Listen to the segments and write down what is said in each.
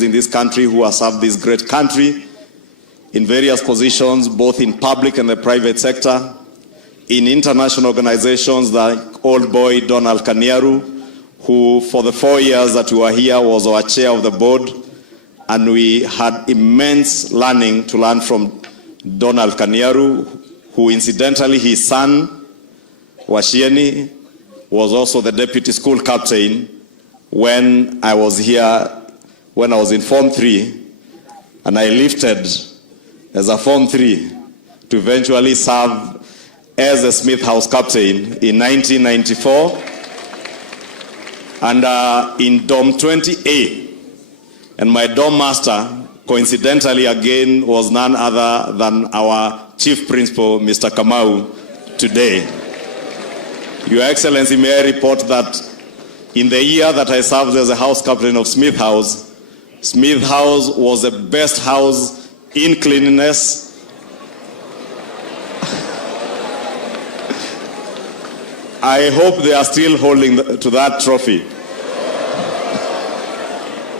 MPs in this country who have served this great country in various positions, both in public and the private sector, in international organizations like old boy Donald Kaniaru, who for the 4 years that we were here was our chair of the board, and we had immense learning to learn from Donald Kaniaru, who incidentally his son, Washieni, was also the deputy school captain when I was here, when I was in Form 3, and I lifted as a Form 3 to eventually serve as a Smith House captain in 1994. And in Dom 20A, and my Dom master, coincidentally again, was none other than our Chief Principal, Mr. Kamau, today. Your Excellency, may I report that in the year that I served as a house captain of Smith House was the best house in cleanliness. I hope they are still holding to that trophy.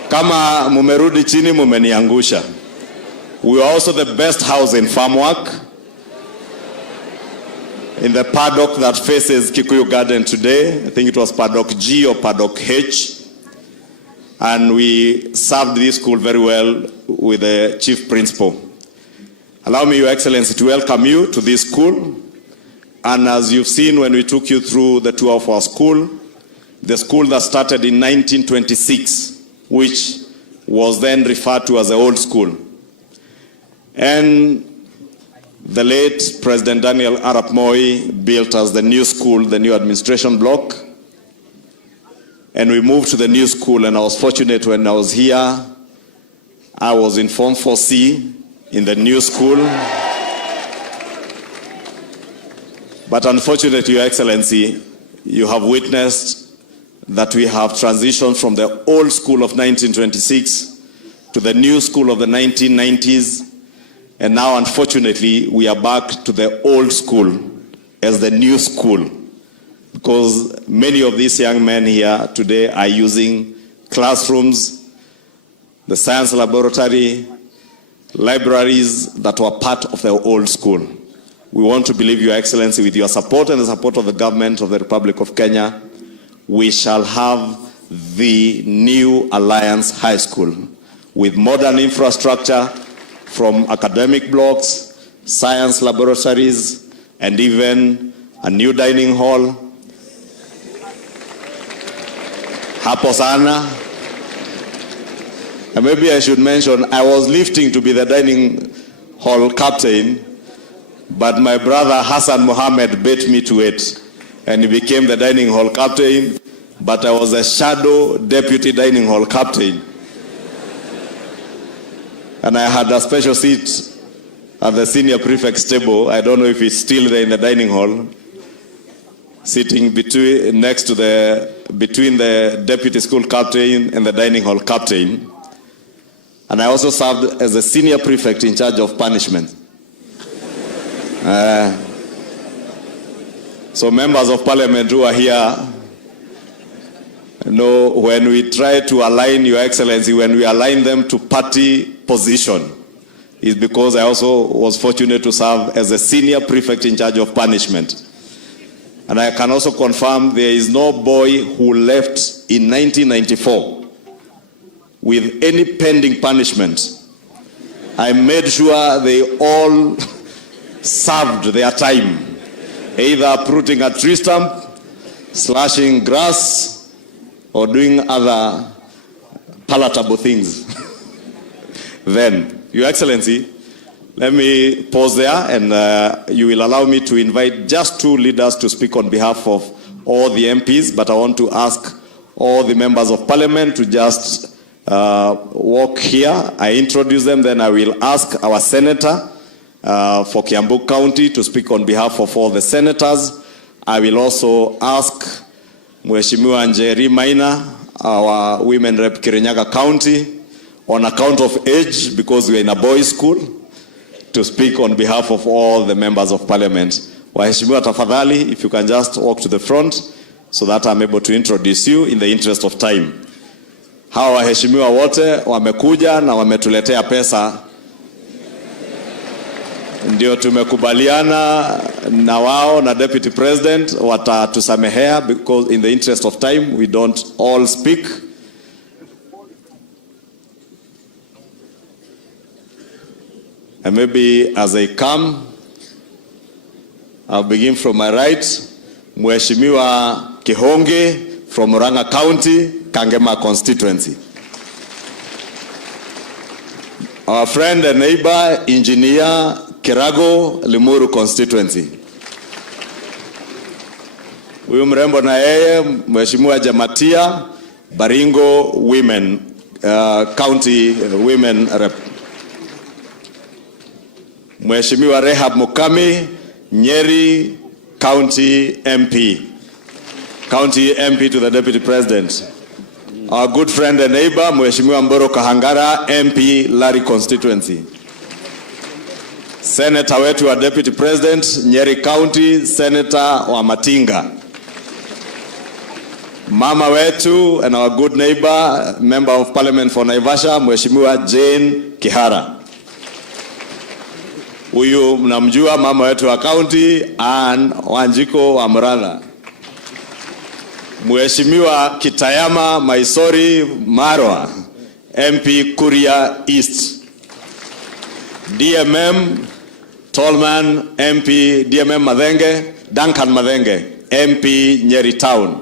Kama mumerudi chini mumeniangusha. We are also the best house in farm work, in the paddock that faces Kikuyu Garden today. I think it was paddock G or paddock H. And we served this school very well with the Chief Principal. Allow me, Your Excellency, to welcome you to this school. And as you've seen when we took you through the tour of our school, the school that started in 1926, which was then referred to as the old school. And the late President Daniel Arap Moi built us the new school, the new administration block. And we moved to the new school, and I was fortunate when I was here, I was in Form 4C in the new school. But unfortunately, Your Excellency, you have witnessed that we have transitioned from the old school of 1926 to the new school of the 1990s. And now, unfortunately, we are back to the old school as the new school. Because many of these young men here today are using classrooms, the science laboratory, libraries that were part of the old school. We want to believe, Your Excellency, with your support and the support of the government of the Republic of Kenya, we shall have the new Alliance High School with modern infrastructure from academic blocks, science laboratories, and even a new dining hall. Hapo sana. And maybe I should mention, I was lifting to be the dining hall captain, but my brother Hassan Mohammed beat me to it, and he became the dining hall captain, but I was a shadow deputy dining hall captain. And I had a special seat at the senior prefect's table. I don't know if it's still there in the dining hall, sitting between the deputy school captain and the dining hall captain. And I also served as a senior prefect in charge of punishment. So members of parliament who are here know when we try to align, Your Excellency, when we align them to party position, is because I also was fortunate to serve as a senior prefect in charge of punishment. And I can also confirm there is no boy who left in 1994 with any pending punishment. I made sure they all served their time, either uprooting a tree stump, slashing grass, or doing other palatable things. Then, Your Excellency, let me pause there, and you will allow me to invite just two leaders to speak on behalf of all the MPs, but I want to ask all the members of parliament to just walk here. I introduce them, then I will ask our senator for Kiambu County to speak on behalf of all the senators. I will also ask Mheshimiwa Njeri Maina, our women rep Kirinyaga County, on account of age, because we are in a boys' school, to speak on behalf of all the members of parliament. Waheshimiwa tafadhali, if you can just walk to the front so that I'm able to introduce you in the interest of time. Hawa waheshimiwa wote wamekuja na wametuletea pesa. Ndio tumekubaliana na wao na Deputy President watatusamehea, because in the interest of time we don't all speak. And maybe as I come, I'll begin from my right. Mheshimiwa Kihonge from Murang'a County, Kangema constituency. Our friend and neighbor, Engineer Kirago, Limuru constituency. Huyu mrembo na yeye, Mheshimiwa Jamatia, Baringo Women, County Women Rep. Mheshimiwa Rehab Mukami, Nyeri County MP. County MP to the Deputy President. Our good friend and neighbor, Mheshimiwa Mboro Kahangara, MP, Lari constituency. Senator wetu wa Deputy President, Nyeri County, Senator wa Matinga. Mama wetu and our good neighbor, Member of Parliament for Naivasha, Mheshimiwa Jane Kihara. Huyu mnamjua mama wetu wa county, Ann Wanjiko wa Murang'a. Mheshimiwa Kitayama Maisori Marwa, MP Kuria East. DMM Tolman, MP DMM Madhenge, Duncan Madhenge, MP Nyeri Town.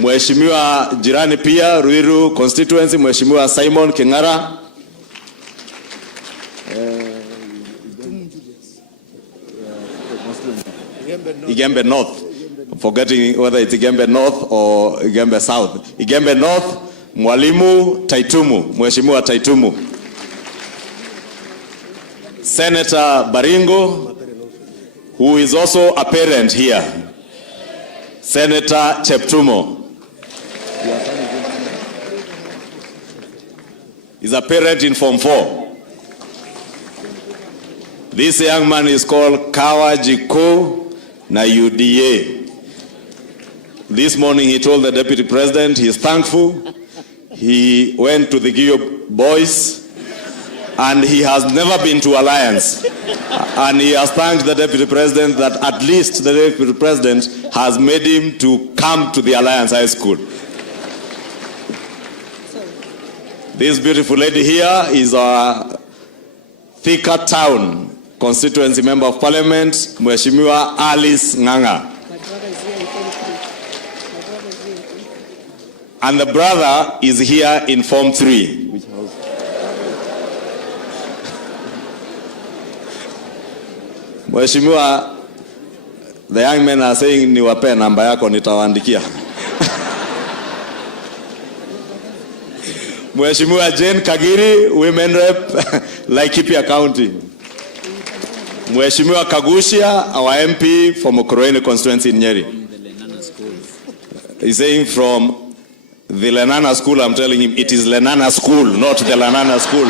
Mheshimiwa jirani pia Ruiru constituency, Mheshimiwa Simon Kingara. Igembe North. Forgetting whether it's Igembe North or Igembe South. Igembe North, Mwalimu Taitumu, Mheshimiwa Taitumu. Senator Baringo, who is also a parent here. Senator Cheptumo is a parent in Form 4. This young man is called Kawajiko na UDA. This morning he told the Deputy President he is thankful. He went to the Giyo boys and he has never been to Alliance. And he has thanked the Deputy President that at least the Deputy President has made him to come to the Alliance High School. This beautiful lady here is our Thika Town constituency Member of Parliament, Mheshimiwa Alice Nganga. And the brother is here in Form 3. Which house? Mheshimiwa, the young men are saying niwape namba yako nitawaandikia. Mheshimiwa Jane Kagiri, Women Rep, Laikipia County. Mheshimiwa Kagushia, our MP from Okoroeni constituency in Nyeri. He's saying from the Lenana School. I'm telling him it is Lenana School, not the Lenana School.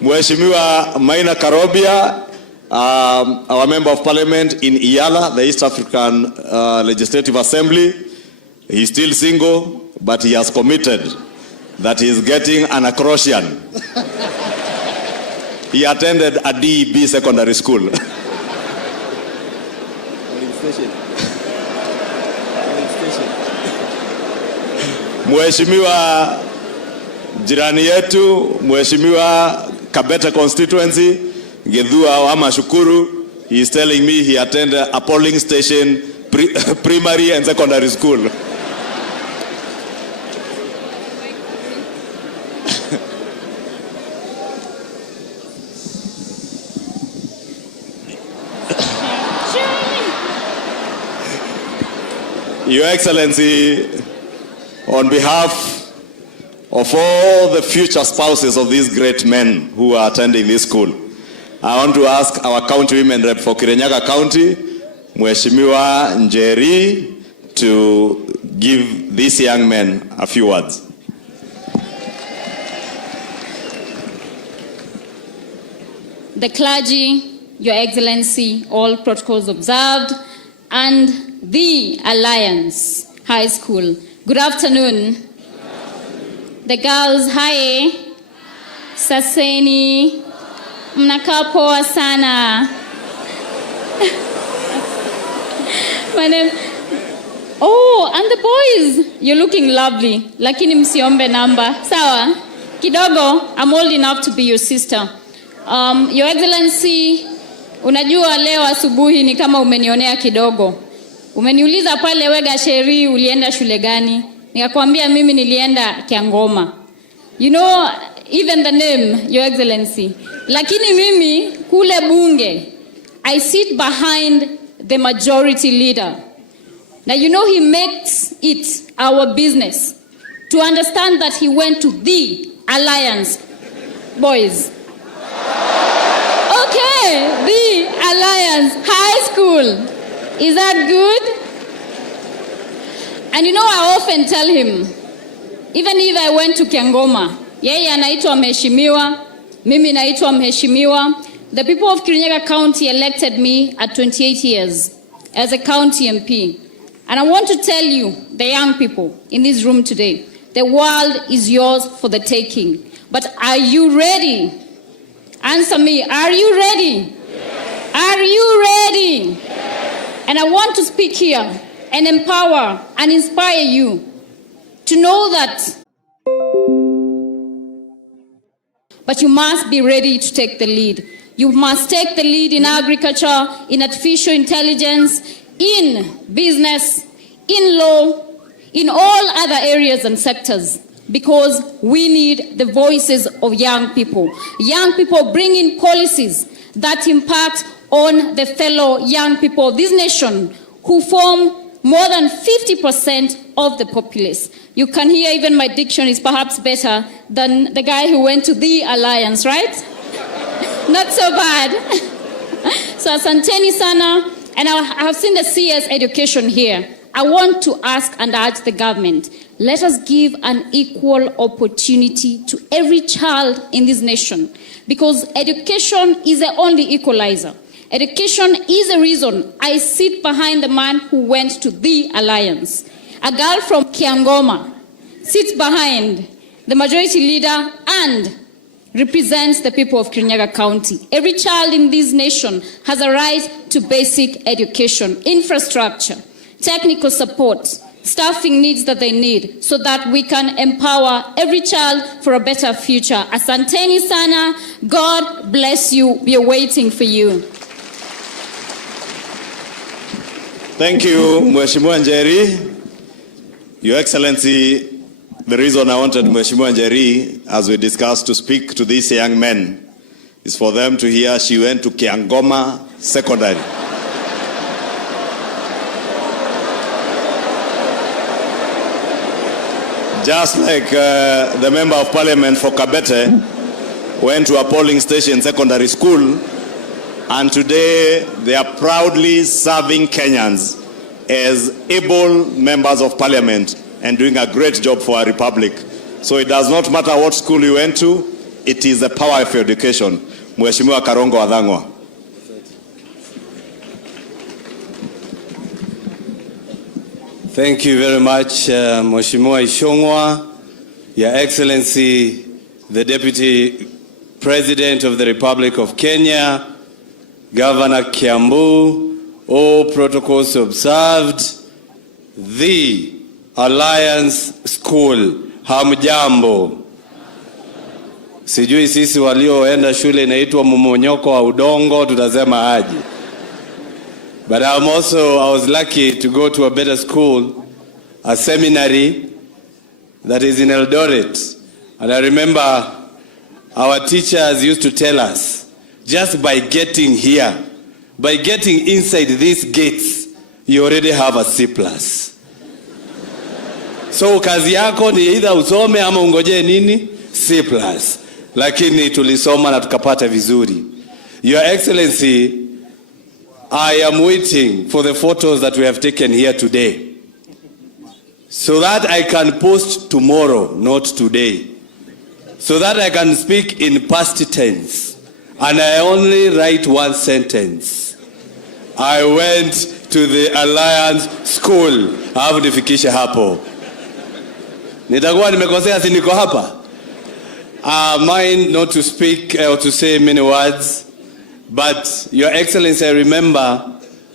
Mheshimiwa Maina Karobia, our Member of Parliament in Iyala, the East African Legislative Assembly. He's still single, but he has committed that he is getting an acrosian. He attended a DEB secondary school. Mheshimiwa jirani yetu, Mheshimiwa Kabete constituency, Gedhua Wama Shukuru, he is telling me he attended a polling station primary and secondary school. Your Excellency, on behalf of all the future spouses of these great men who are attending this school, I want to ask our county women rep for Kirinyaga County, Mheshimiwa Njeri, to give these young men a few words. The clergy, Your Excellency, all protocols observed, and the Alliance High School. Good afternoon. The girls, hi. Saseni. Mnakaa poa sana. My name. Oh, and the boys, you're looking lovely. Lakini msiombe namba. Sawa. Kidogo, I'm old enough to be your sister. Your Excellency, unajua leo asubuhi ni kama umenionea kidogo. Umeniuliza pale we Gacheri ulienda shule gani? Nikakwambia mimi nilienda Kiangoma. You know, even the name, Your Excellency. Lakini mimi kule bunge, I sit behind the majority leader. Now you know he makes it our business to understand that he went to the Alliance. Boys. Okay, the Alliance High School. Is that good? And you know, I often tell him, even if I went to Kiangoma, yeye anaitwa mheshimiwa, mimi naitwa mheshimiwa. The people of Kirinyaga County elected me at 28 years as a county MP. And I want to tell you, the young people in this room today, the world is yours for the taking. But are you ready? Answer me, are you ready? Yes. Are you ready? Yes. And I want to speak here and empower and inspire you to know that. But you must be ready to take the lead. You must take the lead in agriculture, in artificial intelligence, in business, in law, in all other areas and sectors. Because we need the voices of young people. Young people bring in policies that impact on the fellow young people of this nation who form more than 50% of the populace. You can hear even my diction is perhaps better than the guy who went to the Alliance, right? Not so bad. So asanteni sana, and I have seen the CS education here. I want to ask and urge the government, let us give an equal opportunity to every child in this nation, because education is the only equalizer. Education is the reason I sit behind the man who went to the Alliance. A girl from Kiangoma sits behind the majority leader and represents the people of Kirinyaga County. Every child in this nation has a right to basic education, infrastructure, technical support, staffing needs that they need, so that we can empower every child for a better future. Asanteni sana. God bless you. We are waiting for you. Thank you, Mheshimiwa Njeri. Your Excellency, the reason I wanted Mheshimiwa Njeri, as we discussed, to speak to these young men is for them to hear she went to Kiangoma Secondary. Just like the Member of Parliament for Kabete went to a polling station secondary school, and today they are proudly serving Kenyans as able members of Parliament and doing a great job for our republic. So it does not matter what school you went to, it is the power of education. Mheshimiwa Karongo Adhangwa. Thank you very much, Mheshimiwa Ishongwa, Your Excellency, the Deputy President of the Republic of Kenya, Governor Kiambu, all protocols observed, the Alliance School, hamjambo. Sijui sisi walioenda shule inaitwa mmonyoko wa udongo tutasema aje. But I was lucky to go to a better school, a seminary that is in Eldoret. And I remember our teachers used to tell us, just by getting here, by getting inside these gates, you already have a C+. So kazi yako ni either usome ama ungoje nini? C+. Lakini tulisoma na tukapata vizuri. Your Excellency, I am waiting for the photos that we have taken here today, so that I can post tomorrow, not today. So that I can speak in past tense. and I only write one sentence. I went to the Alliance School. Hapo nifikishe hapo. Nitakuwa nimekosea si niko hapa? Mine not to speak or to say many words, but Your Excellency, I remember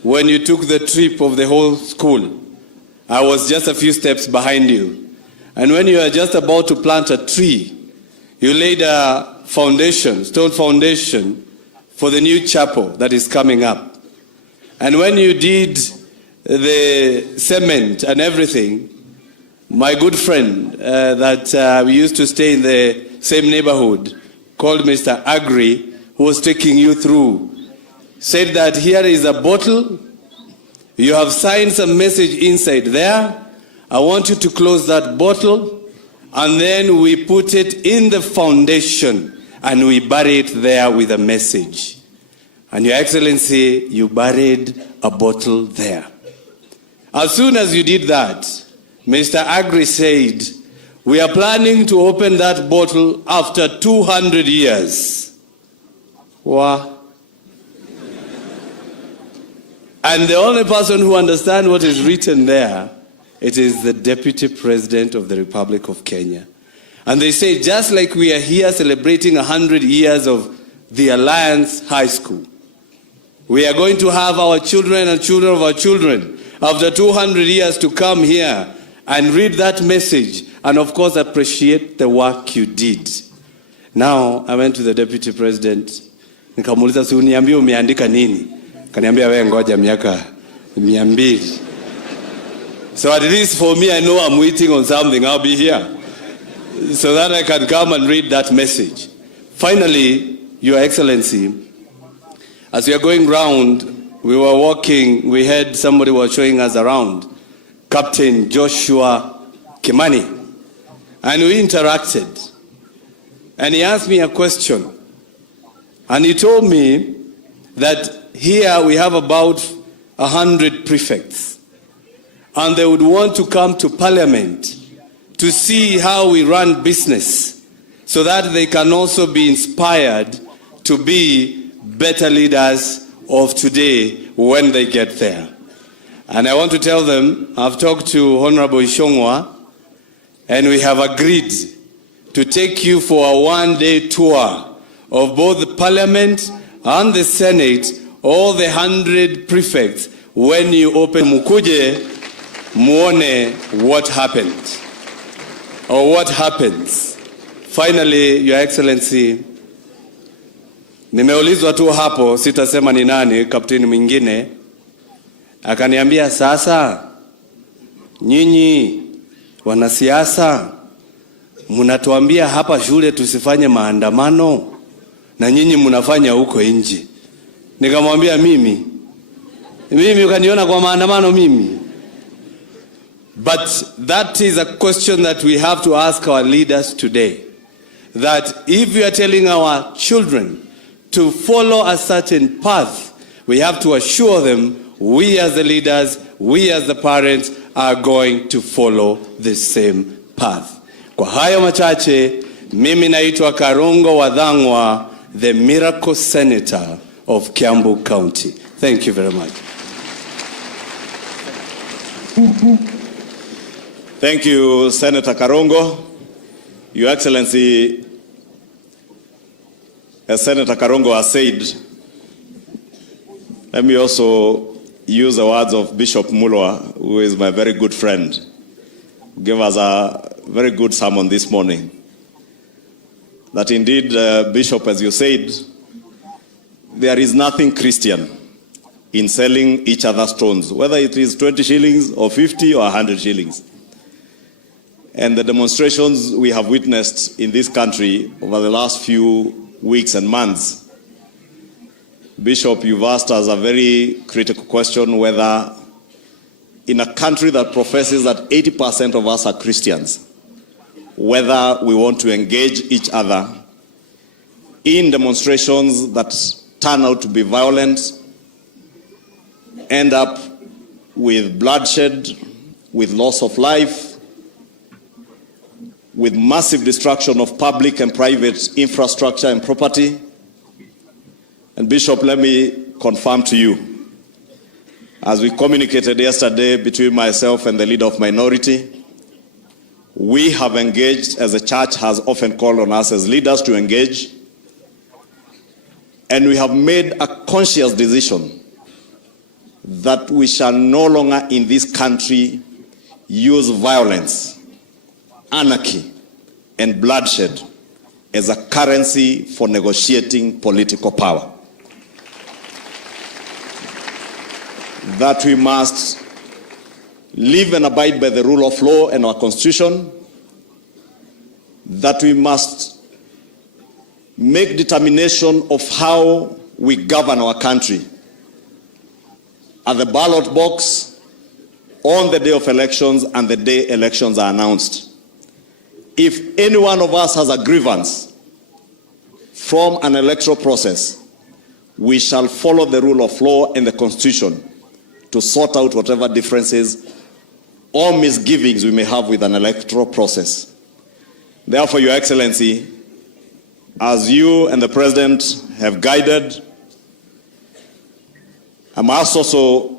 when you took the trip of the whole school, I was just a few steps behind you. And when you were just about to plant a tree, you laid a foundation, stone foundation, for the new chapel that is coming up. And when you did the cement and everything, my good friend that we used to stay in the same neighborhood, called Mr. Agri, who was taking you through, said that here is a bottle, you have signed some message inside there, I want you to close that bottle, and then we put it in the foundation and we bury it there with a message. And Your Excellency, you buried a bottle there. As soon as you did that, Mr. Agri said, we are planning to open that bottle after 200 years. Wow. And the only person who understands what is written there, it is the Deputy President of the Republic of Kenya. And they say, just like we are here celebrating 100 years of the Alliance High School, we are going to have our children and children of our children after 200 years to come here and read that message and of course appreciate the work you did. Now I went to the Deputy President, nikamuuliza si uniambie umeandika nini? Kaniambia wewe ngoja miaka 200. So at least for me, I know I'm waiting on something. I'll be here so that I can come and read that message. Finally, Your Excellency, as we are going round, we were walking, we had somebody was showing us around, Captain Joshua Kimani, and we interacted. And he asked me a question. And he told me that here we have about 100 prefects. And they would want to come to Parliament to see how we run business so that they can also be inspired to be better leaders of today when they get there. And I want to tell them, I've talked to Honorable Ishongwa, and we have agreed to take you for a one-day tour of both the Parliament and the Senate, all the 100 prefects. When you open Mukuje, muone what happened or what happens. Finally, Your Excellency, nimeulizwa tu hapo, sitasema ni nani, kapteni mwingine akaniambia, sasa nyinyi wanasiasa mnatuambia hapa shule tusifanye maandamano na nyinyi mnafanya huko nje. Nikamwambia mimi ukaniona kwa maandamano mimi? But that is a question that we have to ask our leaders today. That if we are telling our children to follow a certain path, we have to assure them we as the leaders, we as the parents are going to follow the same path. Kwa hayo machache, mimi naitwa Karongo Wadhangwa, the Miracle Senator of Kiambu County. Thank you very much. Thank you, Senator Karongo. Your Excellency, as Senator Karongo has said, let me also use the words of Bishop Mulwa, who is my very good friend, who gave us a very good sermon this morning. That indeed, Bishop, as you said, there is nothing Christian in selling each other stones, whether it is 20 shillings or 50 or 100 shillings. And the demonstrations we have witnessed in this country over the last few weeks and months, Bishop, you've asked us a very critical question whether in a country that professes that 80% of us are Christians, whether we want to engage each other in demonstrations that turn out to be violent, end up with bloodshed, with loss of life, with massive destruction of public and private infrastructure and property, And Bishop, let me confirm to you, as we communicated yesterday between myself and the leader of minority, we have engaged, as the church has often called on us as leaders to engage, and we have made a conscious decision that we shall no longer in this country use violence, anarchy, and bloodshed as a currency for negotiating political power. That we must live and abide by the rule of law and our constitution, that we must make determination of how we govern our country at the ballot box, on the day of elections, and the day elections are announced. If any one of us has a grievance from an electoral process, we shall follow the rule of law and the constitution to sort out whatever differences or misgivings we may have with an electoral process. Therefore, Your Excellency, as you and the President have guided, I must also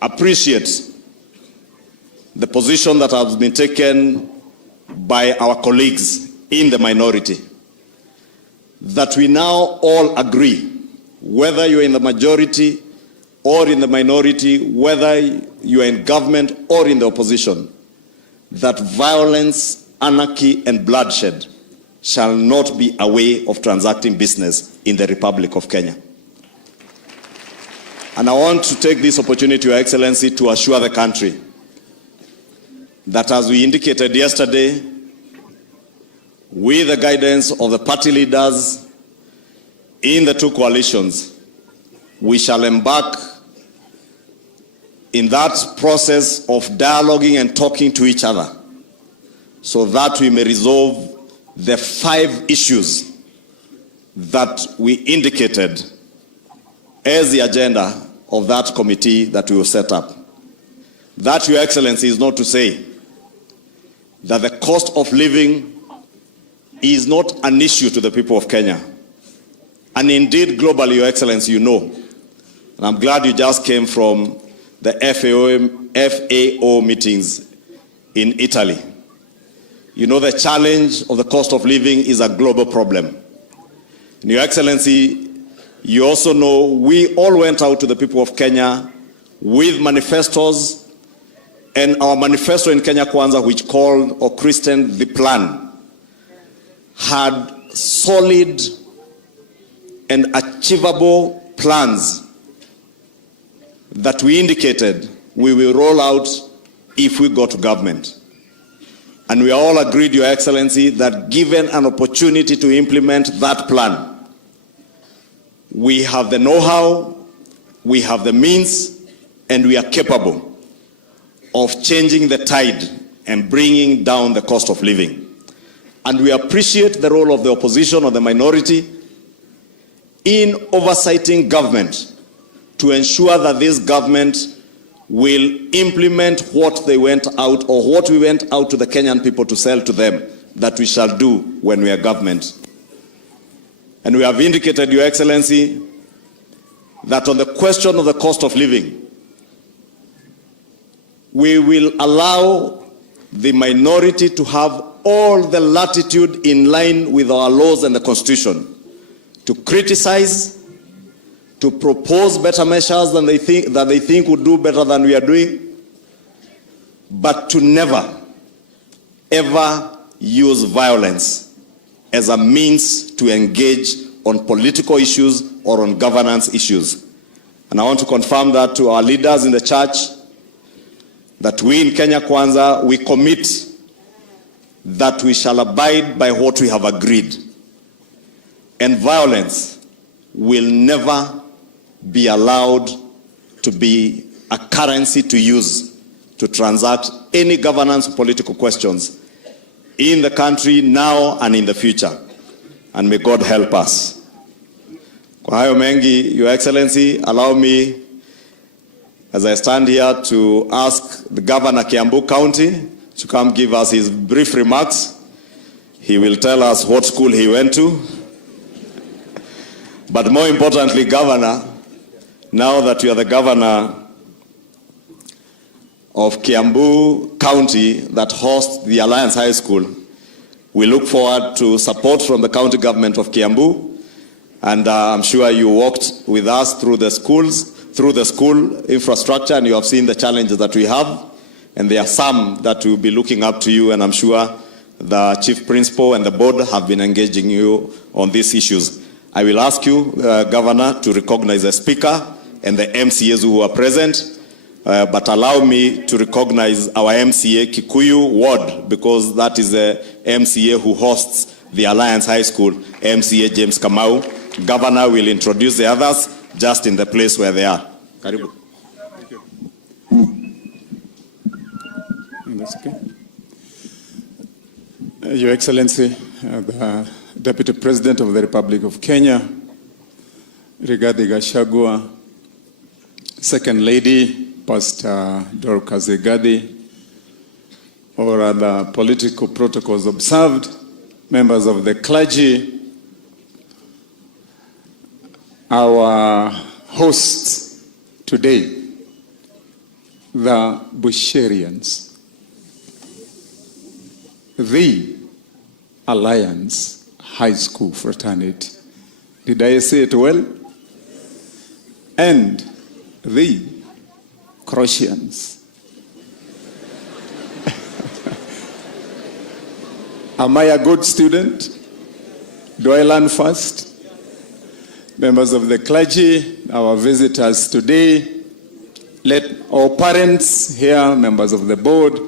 appreciate the position that has been taken by our colleagues in the minority, that we now all agree, whether you're in the majority or in the minority, whether you are in government or in the opposition, that violence, anarchy, and bloodshed shall not be a way of transacting business in the Republic of Kenya. And I want to take this opportunity, Your Excellency, to assure the country that, as we indicated yesterday, with the guidance of the party leaders in the two coalitions, we shall embark in that process of dialoguing and talking to each other so that we may resolve the 5 issues that we indicated as the agenda of that committee that we will set up. That, Your Excellency, is not to say that the cost of living is not an issue to the people of Kenya. And indeed, globally, Your Excellency, you know, and I'm glad you just came from the FAO meetings in Italy. You know, the challenge of the cost of living is a global problem. And Your Excellency, you also know we all went out to the people of Kenya with manifestos, and our manifesto in Kenya Kwanza, which called or christened the plan, had solid and achievable plans that we indicated we will roll out if we go to government. And we all agreed, Your Excellency, that given an opportunity to implement that plan, we have the know-how, we have the means, and we are capable of changing the tide and bringing down the cost of living. And we appreciate the role of the opposition or the minority in oversighting government to ensure that this government will implement what they went out, or what we went out to the Kenyan people to sell to them, that we shall do when we are government. And we have indicated, Your Excellency, that on the question of the cost of living, we will allow the minority to have all the latitude in line with our laws and the Constitution to criticize, to propose better measures than they think would do better than we are doing, but to never, ever use violence as a means to engage on political issues or on governance issues. And I want to confirm that to our leaders in the church, that we in Kenya Kwanza, we commit that we shall abide by what we have agreed. And violence will never be allowed to be a currency to use to transact any governance or political questions in the country now and in the future. And may God help us. Kwa hayo mengi, Your Excellency, allow me, as I stand here, to ask the Governor Kiambu County to come give us his brief remarks. He will tell us what school he went to. But more importantly, Governor, now that you are the governor of Kiambu County that hosts the Alliance High School, we look forward to support from the county government of Kiambu, and I'm sure you walked with us through the schools, through the school infrastructure, and you have seen the challenges that we have, and there are some that will be looking up to you, and I'm sure the chief principal and the board have been engaging you on these issues. I will ask you, Governor, to recognize the speaker and the MCAs who are present. But allow me to recognize our MCA Kikuyu Ward, because that is the MCA who hosts the Alliance High School, MCA James Kamau. Governor will introduce the others just in the place where they are. Karibu. Thank you. That's okay. Your Excellency, the Deputy President of the Republic of Kenya, Rigathi Gachagua, Second Lady, Pastor Dorcas Egadi, or other political protocols observed, members of the clergy, our hosts today, the Busharians, the Alliance High School Fraternity. Did I say it well? And the Croatians. Am I a good student? Do I learn fast? Members of the clergy, our visitors today, let our parents here, members of the board,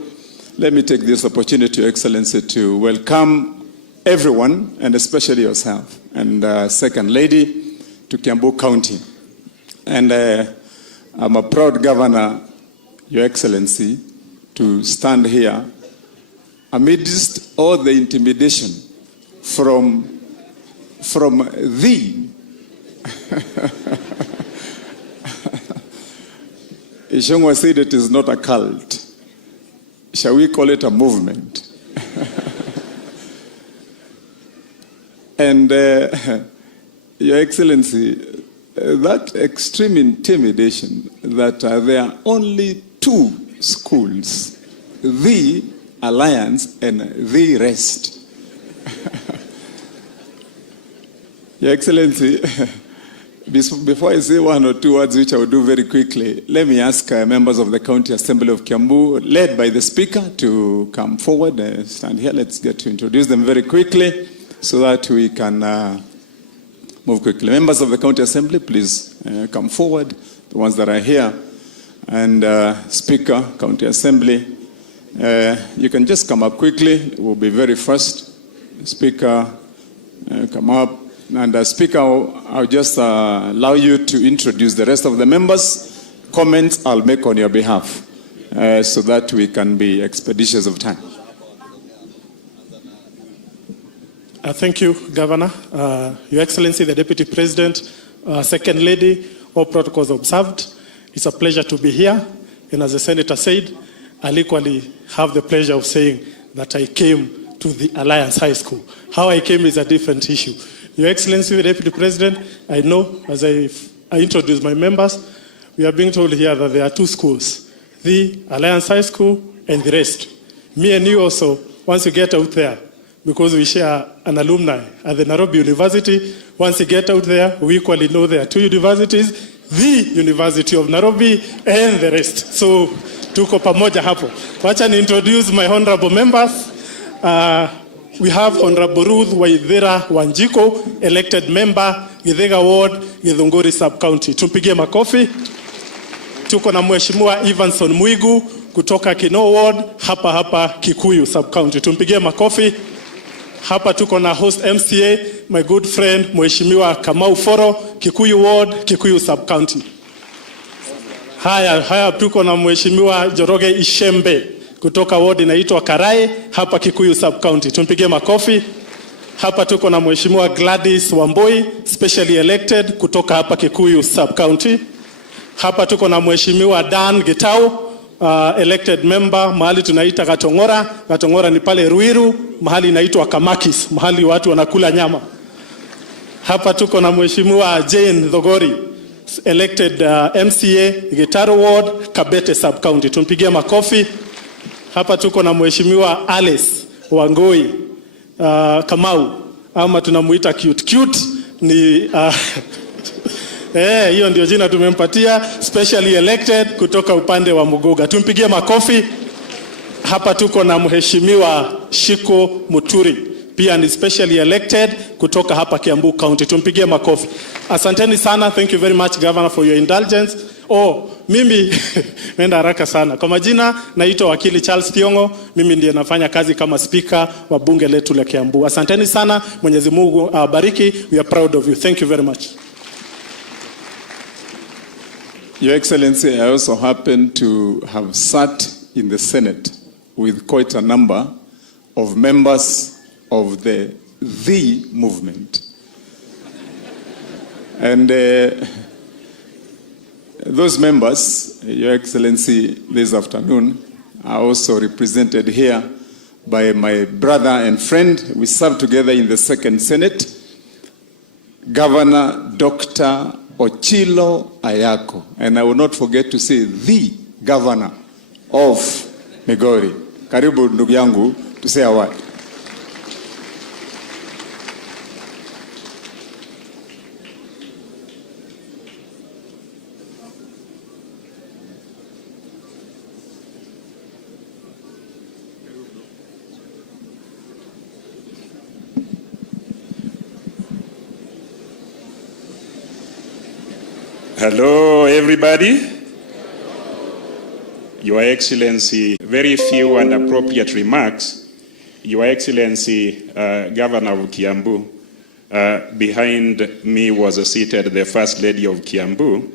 let me take this opportunity, Your Excellency, to welcome everyone, and especially yourself, and Second Lady, to Kiambu County. And I'm a proud governor, Your Excellency, to stand here amidst all the intimidation from the Ishongwa said it is not a cult. Shall we call it a movement? And Your Excellency, that extreme intimidation that there are only two schools, the Alliance and the rest. Your Excellency, before I say one or two words, which I will do very quickly, let me ask members of the County Assembly of Kiambu, led by the Speaker, to come forward and stand here. Let's get to introduce them very quickly so that we can move quickly. Members of the County Assembly, please come forward, the ones that are here. And Speaker, County Assembly, you can just come up quickly. We'll be very fast. Speaker, come up. And Speaker, I'll just allow you to introduce the rest of the members. Comments I'll make on your behalf so that we can be expeditious of time. Thank you, Governor. Your Excellency, the Deputy President, Second Lady, all protocols observed. It's a pleasure to be here. And as the Senator said, I'll equally have the pleasure of saying that I came to the Alliance High School. How I came is a different issue. Your Excellency, the Deputy President, I know as I introduce my members, we are being told here that there are two schools, the Alliance High School and the rest. Me and you also, once you get out there, because we share an alumni at the Nairobi University, once you get out there, we equally know there are two universities, the University of Nairobi and the rest. So, tuko pamoja hapo. Wacha ni introduce my honorable members. We have Honorable Ruth Waithera Wanjiko, elected member, Githega Ward, Githunguri Sub-County. Tumpigie makofi. Tuko na Mheshimiwa Evanson Mwigu, kutoka Kino Ward, hapa Kikuyu Sub-County. Tumpigie makofi. Hapa tuko na host MCA, my good friend, Mheshimiwa Kamau Foro, Kikuyu Ward, Kikuyu Sub-County. Haya tuko na Mheshimiwa Joroge Ishembe, kutoka ward inaitwa Karai, hapa Kikuyu Sub-County. Tumpigie makofi. Hapa tuko na Mheshimiwa Gladys Wamboi, specially elected, kutoka hapa Kikuyu Sub-County. Hapa tuko na Mheshimiwa Dan Gitau, elected member, mahali tunaita Gatongora. Gatongora ni pale Ruiru, mahali inaitwa Kamakis, mahali watu wanakula nyama. Hapa tuko na Mheshimiwa Jane Thogori, elected MCA Gitaro Ward, Kabete Sub-County. Tumpigie makofi. Hapa tuko na Mheshimiwa Alice Wangoi Kamau, ama tunamuita cute ni hiyo ndio jina tumempatia, specially elected kutoka upande wa Muguga. Tumpigie makofi. Hapa tuko na Mheshimiwa Shiko Muturi, pia ni specially elected kutoka hapa Kiambu County. Tumpigie makofi. Asanteni sana. Thank you very much Governor for your indulgence. Mimi nenda haraka sana. Kwa majina naitwa wakili Charles Thiongo. Mimi ndiye nafanya kazi kama speaker wa bunge letu la Kiambu. Asanteni sana. Mwenyezi Mungu awabariki. We are proud of you. Thank you very much. Your Excellency, I also happen to have sat in the Senate with quite a number of members of the movement. And those members, Your Excellency, this afternoon, are also represented here by my brother and friend. We served together in the second Senate, Governor Dr. Ochilo Ayako. And I will not forget to say the governor of Migori. Karibu ndugu yangu, to say a word. Hello, everybody. Your Excellency, very few and appropriate remarks. Your Excellency, Governor of Kiambu, behind me was seated the First Lady of Kiambu,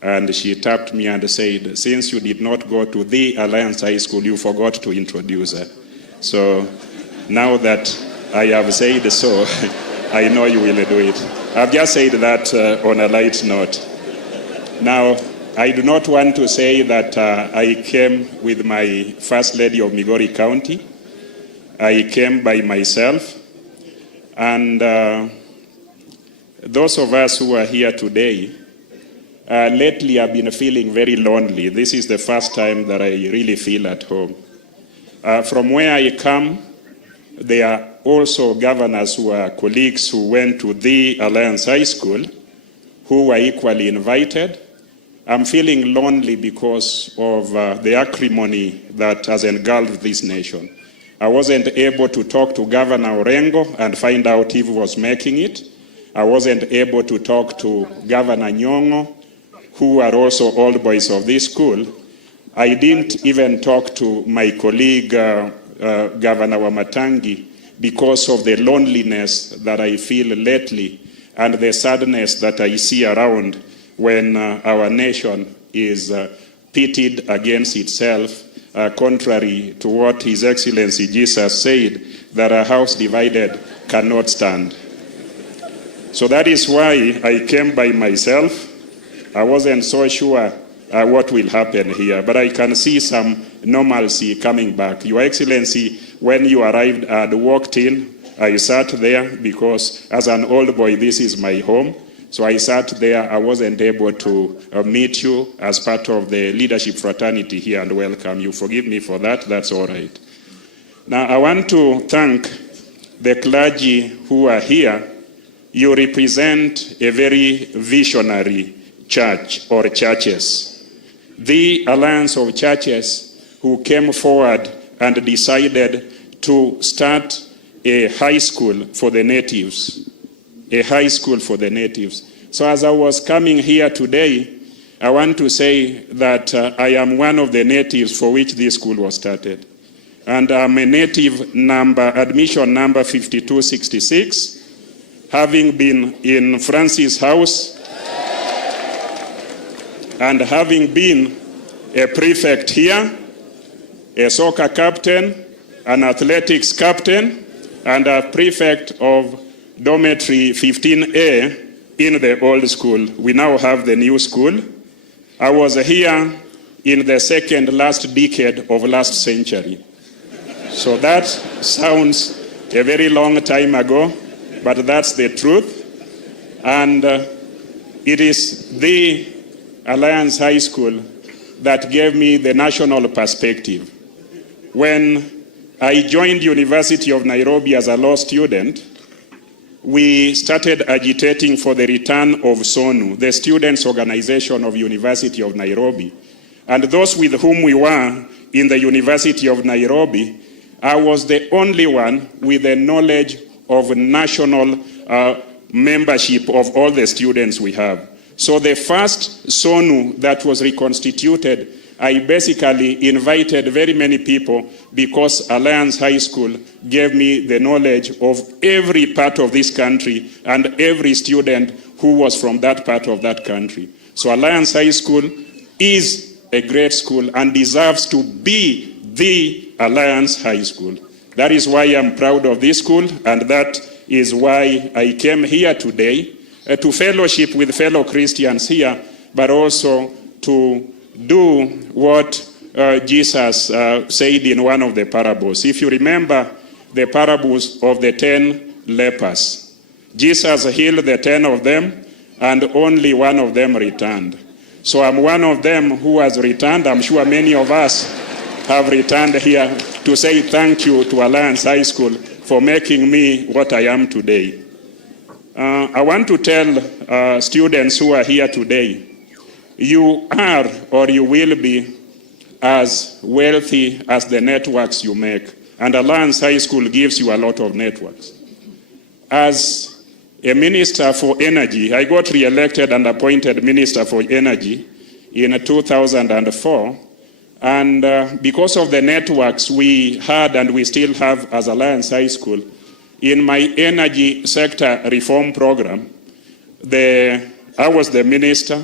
and she tapped me and said, since you did not go to the Alliance High School, you forgot to introduce her. So now that I have said so, I know you will do it. I've just said that on a light note. Now, I do not want to say that I came with my First Lady of Migori County. I came by myself. And those of us who are here today, lately I've been feeling very lonely. This is the first time that I really feel at home. From where I come, there are also governors who are colleagues who went to the Alliance High School who were equally invited. I'm feeling lonely because of the acrimony that has engulfed this nation. I wasn't able to talk to Governor Orengo and find out if he was making it. I wasn't able to talk to Governor Nyong'o, who are also old boys of this school. I didn't even talk to my colleague, Governor Wamatangi, because of the loneliness that I feel lately and the sadness that I see around when our nation is pitted against itself, contrary to what His Excellency Jesus said, that a house divided cannot stand. So that is why I came by myself. I wasn't so sure what will happen here, but I can see some normalcy coming back. Your Excellency, when you arrived, I had walked in. I sat there because as an old boy, this is my home. So I sat there. I wasn't able to meet you as part of the leadership fraternity here and welcome you. Forgive me for that. That's all right. Now, I want to thank the clergy who are here. You represent a very visionary church or churches. The Alliance of Churches who came forward and decided to start a high school for the natives. A high school for the natives. So as I was coming here today, I want to say that I am one of the natives for which this school was started. And I'm a native admission number 5266, having been in Francis House and having been a prefect here, a soccer captain, an athletics captain, and a prefect of dormitory 15A in the old school. We now have the new school. I was here in the second last decade of last century. So that sounds a very long time ago, but that's the truth. And it is the Alliance High School that gave me the national perspective. When I joined University of Nairobi as a law student, we started agitating for the return of SONU, the Students' Organization of University of Nairobi. And those with whom we were in the University of Nairobi, I was the only one with the knowledge of national membership of all the students we have. So the first SONU that was reconstituted, I basically invited very many people because Alliance High School gave me the knowledge of every part of this country and every student who was from that part of that country. So Alliance High School is a great school and deserves to be the Alliance High School. That is why I'm proud of this school, and that is why I came here today to fellowship with fellow Christians here, but also to do what Jesus said in one of the parables. If you remember the parables of the 10 lepers, Jesus healed the 10 of them, and only one of them returned. So I'm one of them who has returned. I'm sure many of us have returned here to say thank you to Alliance High School for making me what I am today. I want to tell students who are here today, you are or you will be as wealthy as the networks you make. And Alliance High School gives you a lot of networks. As a minister for energy, I got re-elected and appointed minister for energy in 2004. And because of the networks we had and we still have as Alliance High School, in my energy sector reform program, I was the minister.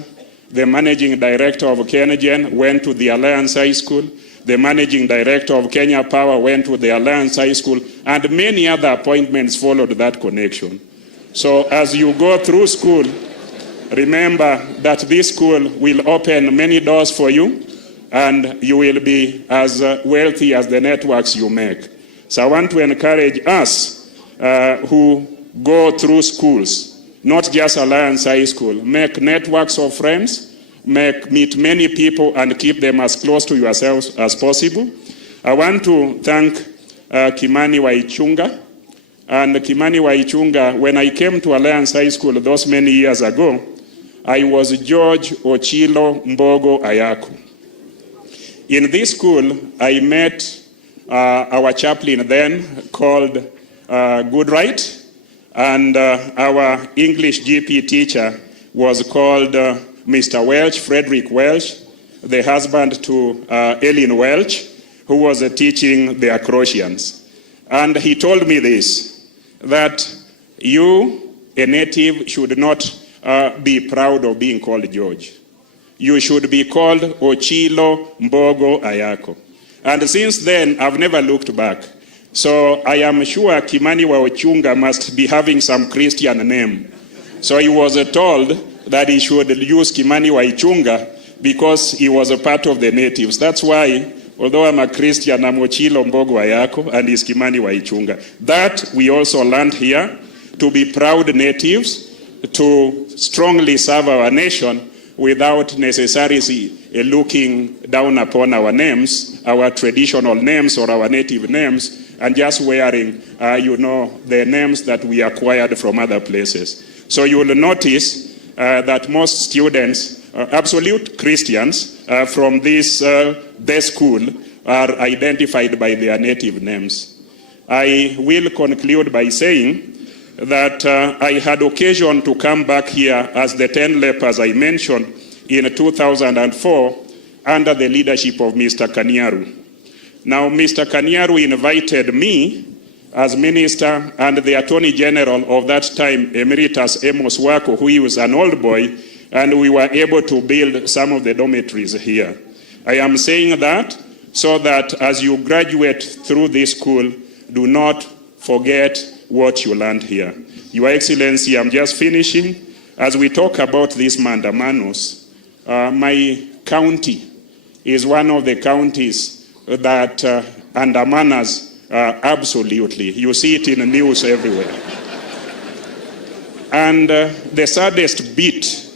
The managing director of KenGen went to the Alliance High School. The managing director of Kenya Power went to the Alliance High School, and many other appointments followed that connection. So as you go through school, remember that this school will open many doors for you, and you will be as wealthy as the networks you make. So I want to encourage us who go through schools, not just Alliance High School, make networks of friends, meet many people and keep them as close to yourselves as possible. I want to thank Kimani Waichunga. And Kimani Waichunga, when I came to Alliance High School those many years ago, I was George Ochilo Mbogo Ayako. In this school, I met our chaplain then called Goodright, and our English GP teacher was called Mr. Welch, Frederick Welch, the husband to Ellen Welch, who was teaching the Acrosians. And he told me this, that you, a native, should not be proud of being called George. You should be called Ochilo Mbogo Ayako. And since then, I've never looked back. So I am sure Kimani Waichunga must be having some Christian name. So he was told that he should use Kimani Waichunga because he was a part of the natives. That's why, although I'm a Christian, I'm Ochilo Mbogo Ayako and he's Kimani Waichunga. That we also learned here, to be proud natives, to strongly serve our nation without necessarily looking down upon our names, our traditional names or our native names, and just wearing, the names that we acquired from other places. So you will notice that most students, absolute Christians from this school, are identified by their native names. I will conclude by saying that I had occasion to come back here as the 10 lepers I mentioned in 2004 under the leadership of Mr. Kanyaru. Now, Mr. Kanyaru invited me as minister and the Attorney General of that time, Emeritus Amos Wako, who was an old boy, and we were able to build some of the dormitories here. I am saying that so that as you graduate through this school, do not forget what you learned here. Your Excellency, I'm just finishing. As we talk about these mandamanos, my county is one of the counties that Andamanas absolutely. You see it in the news everywhere. And the saddest bit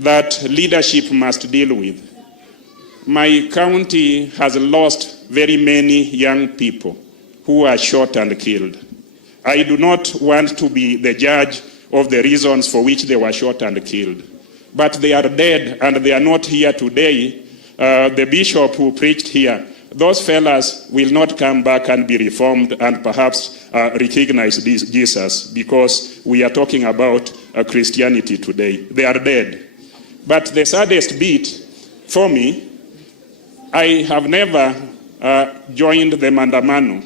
that leadership must deal with. My county has lost very many young people who are shot and killed. I do not want to be the judge of the reasons for which they were shot and killed. But they are dead and they are not here today. The bishop who preached here, those fellas will not come back and be reformed and perhaps recognize Jesus, because we are talking about Christianity today. They are dead. But the saddest bit for me, I have never joined the Mandamano,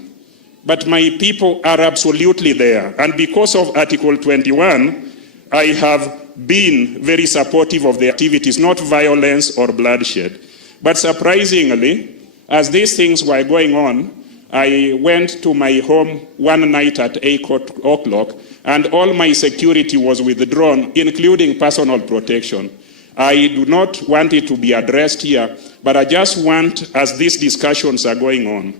but my people are absolutely there. And because of Article 21, I have been very supportive of the activities, not violence or bloodshed. But surprisingly, as these things were going on, I went to my home one night at 8 o'clock, and all my security was withdrawn, including personal protection. I do not want it to be addressed here, but I just want, as these discussions are going on,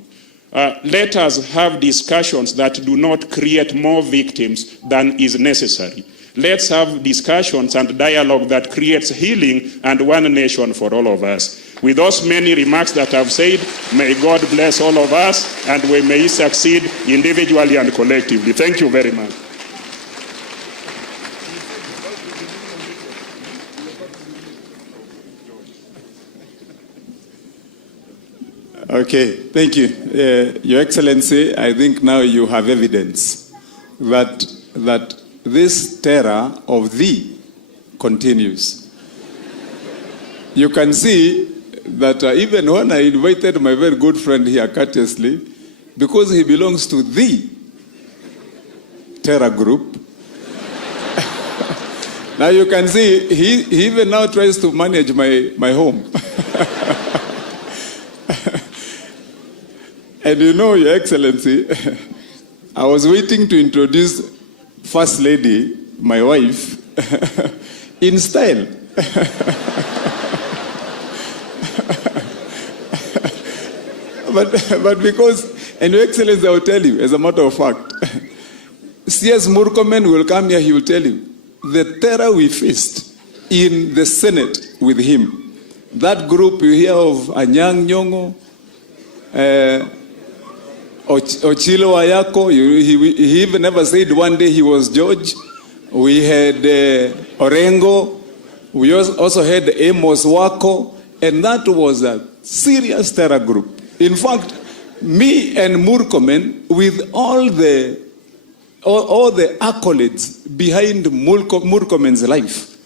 let us have discussions that do not create more victims than is necessary. Let's have discussions and dialogue that creates healing and one nation for all of us. With those many remarks that I've said, may God bless all of us, and we may succeed individually and collectively. Thank you very much. Okay, thank you. Your Excellency, I think now you have evidence that this terror of thee continues. You can see that even when I invited my very good friend here courteously, because he belongs to the terror group, now you can see he even now tries to manage my home. And you know, Your Excellency, I was waiting to introduce First Lady, my wife, in style. But because, and Your Excellency, I will tell you, as a matter of fact, C.S. Murkomen will come here, he will tell you, the terror we faced in the Senate with him. That group you hear of Anyang' Nyong'o, Ochilo Ayako, he even never said one day he was George. We had Orengo. We also had Amos Wako. And that was a serious terror group. In fact, me and Murkomen, with all the accolades behind Murkomen's life,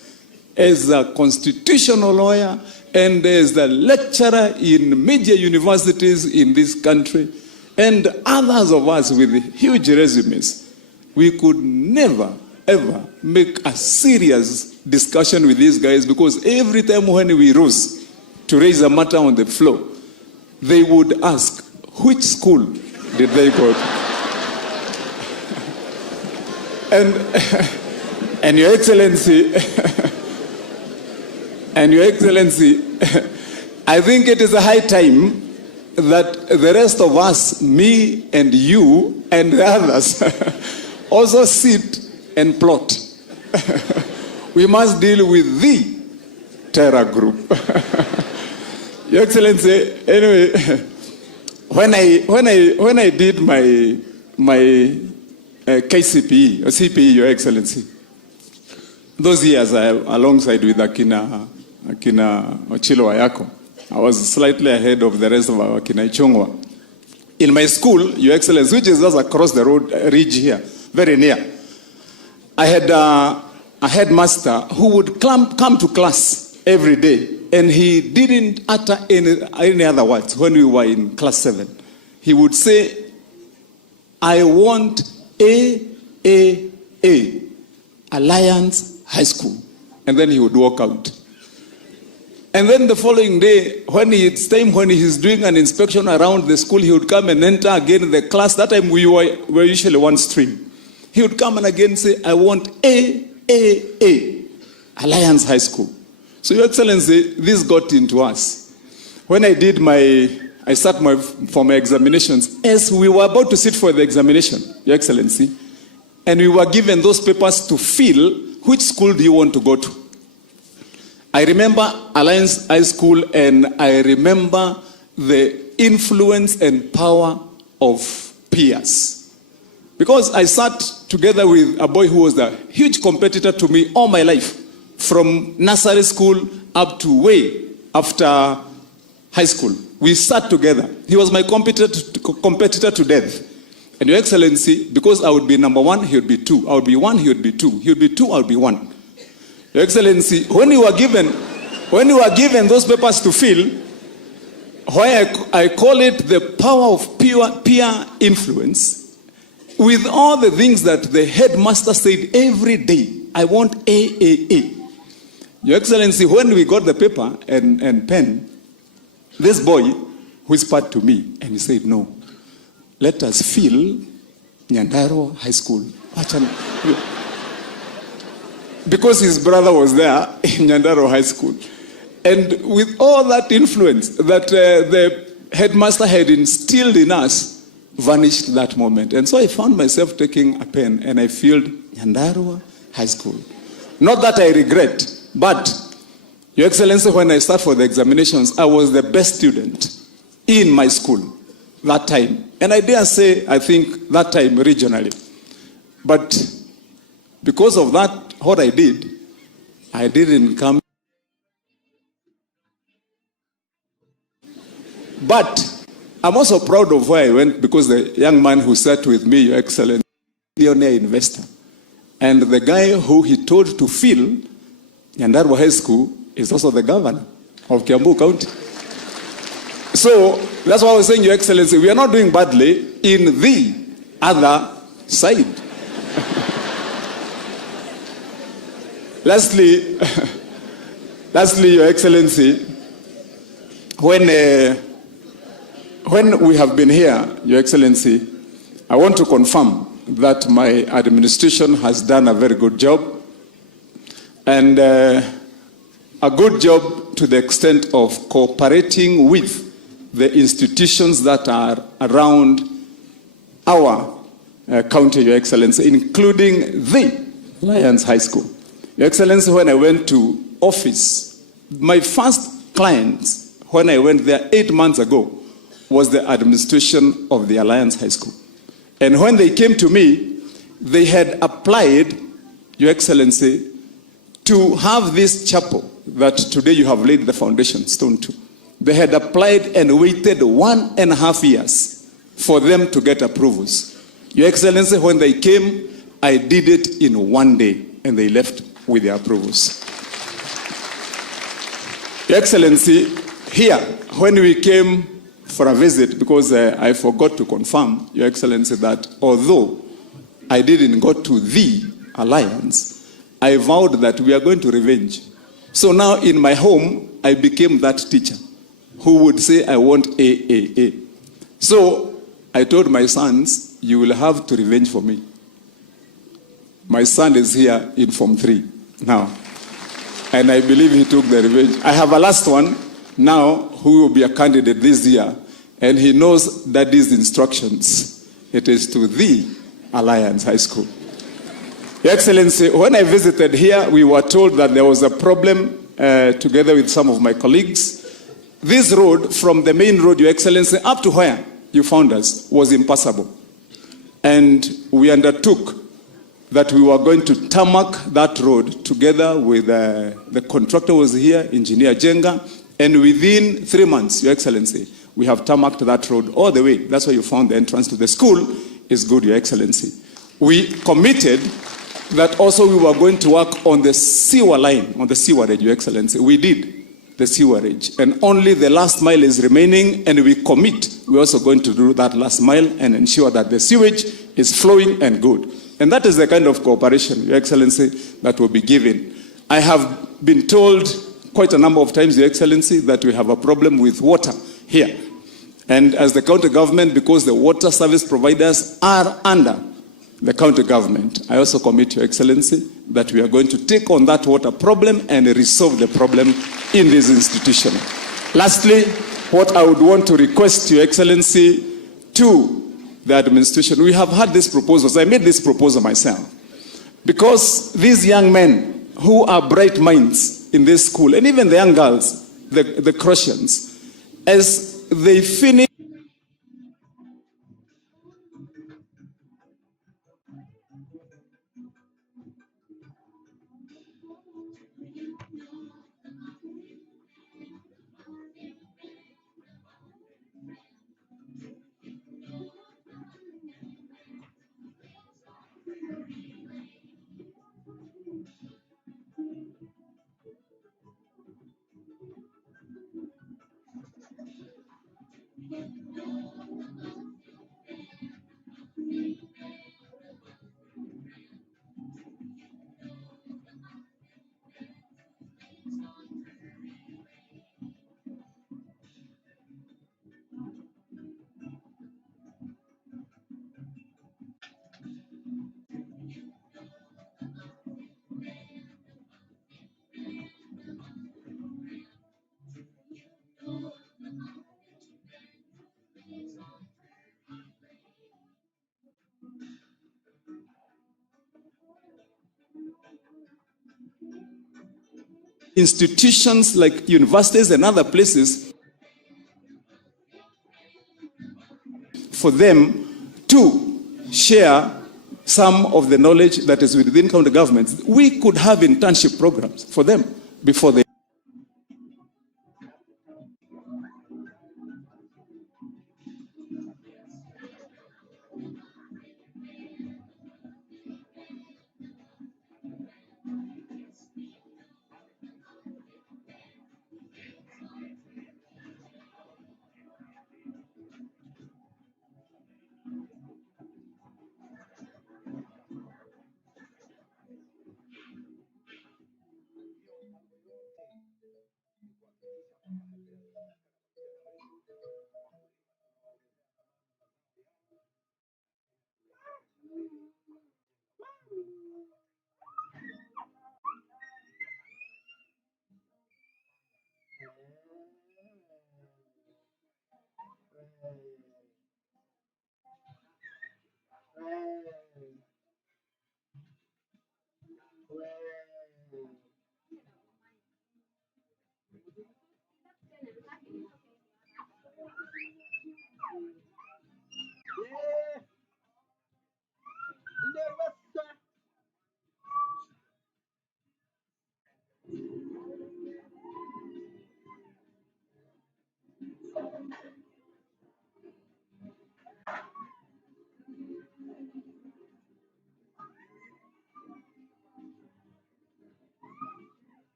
as a constitutional lawyer and as a lecturer in major universities in this country, and others of us with huge resumes, we could never, ever make a serious discussion with these guys, because every time when we rose to raise a matter on the floor, they would ask, which school did they go to? And Your Excellency, I think it is a high time that the rest of us, me and you and the others, also sit and plot. We must deal with the terror group. Your Excellency, anyway, when I did my KCPE or CPE, Your Excellency, those years alongside with Akina Ochilo Ayako, I was slightly ahead of the rest of our Kinaichungwa. In my school, Your Excellency, which is just across the road, ridge here, very near, I had a headmaster who would come to class every day, and he didn't utter any other words when we were in class 7. He would say, I want A, Alliance High School. And then he would walk out. And then the following day, when it's time when he's doing an inspection around the school, he would come and enter again the class. That time we were usually one stream. He would come and again say, I want A, Alliance High School. So Your Excellency, this got into us. When I sat for my examinations, as we were about to sit for the examination, Your Excellency, and we were given those papers to fill which school do you want to go to. I remember Alliance High School, and I remember the influence and power of peers. Because I sat together with a boy who was a huge competitor to me all my life, from nursery school up to way after high school. We sat together. He was my competitor to death. And Your Excellency, because I would be number one, he would be two. I would be one, he would be two. He would be two, I would be one. Your Excellency, when you were given those papers to fill, why I call it the power of peer influence, with all the things that the headmaster said every day, I want A. Your Excellency, when we got the paper and pen, this boy whispered to me and he said, no, let us fill Nyandarua High School. Because his brother was there in Nyandarua High School. And with all that influence that the headmaster had instilled in us, vanished that moment. And so I found myself taking a pen and I filled Nyandarua High School. Not that I regret, but Your Excellency, when I started for the examinations, I was the best student in my school that time. And I dare say, I think that time regionally. But because of that, what I didn't come. But I'm also proud of where I went, because the young man who sat with me, Your Excellency, millionaire investor. And the guy who he told to fill Nyandarua High School is also the governor of Kiambu County. So that's why I was saying, Your Excellency, we are not doing badly in the other side. Lastly, Your Excellency, when we have been here, Your Excellency, I want to confirm that my administration has done a very good job, and a good job to the extent of cooperating with the institutions that are around our county, Your Excellency, including the Alliance High School. Your Excellency, when I went to office, my first clients, when I went there 8 months ago, was the administration of the Alliance High School. And when they came to me, they had applied, Your Excellency, to have this chapel that today you have laid the foundation stone to. They had applied and waited 1.5 years for them to get approvals. Your Excellency, when they came, I did it in 1 day, and they left with their approvals. Your Excellency, here, when we came for a visit, because I forgot to confirm, Your Excellency, that although I didn't go to the Alliance, I vowed that we are going to revenge. So now in my home, I became that teacher who would say, I want A. So I told my sons, you will have to revenge for me. My son is here in Form 3 now. And I believe he took the revenge. I have a last one now who will be a candidate this year. And he knows Daddy's instructions. It is to the Alliance High School. Your Excellency, when I visited here, we were told that there was a problem together with some of my colleagues. This road, from the main road, Your Excellency, up to where you found us, was impassable. And we undertook that we were going to tarmac that road together with the contractor was here, Engineer Jenga, and within 3 months, Your Excellency, we have tarmacked that road all the way. That's why you found the entrance to the school is good, Your Excellency. We committed that also we were going to work on the sewer line, on the sewerage, Your Excellency. We did the sewerage, and only the last mile is remaining, and we commit, we're also going to do that last mile and ensure that the sewage is flowing and good. And that is the kind of cooperation, Your Excellency, that will be given. I have been told quite a number of times, Your Excellency, that we have a problem with water here. And as the county government, because the water service providers are under the county government, I also commit, Your Excellency, that we are going to take on that water problem and resolve the problem in this institution. Lastly, what I would want to request, Your Excellency, to the administration, we have had these proposals. I made this proposal myself. Because these young men who are bright minds in this school, and even the young girls, the Croatians, as they finish institutions like universities and other places for them to share some of the knowledge that is within county governments. We could have internship programs for them before they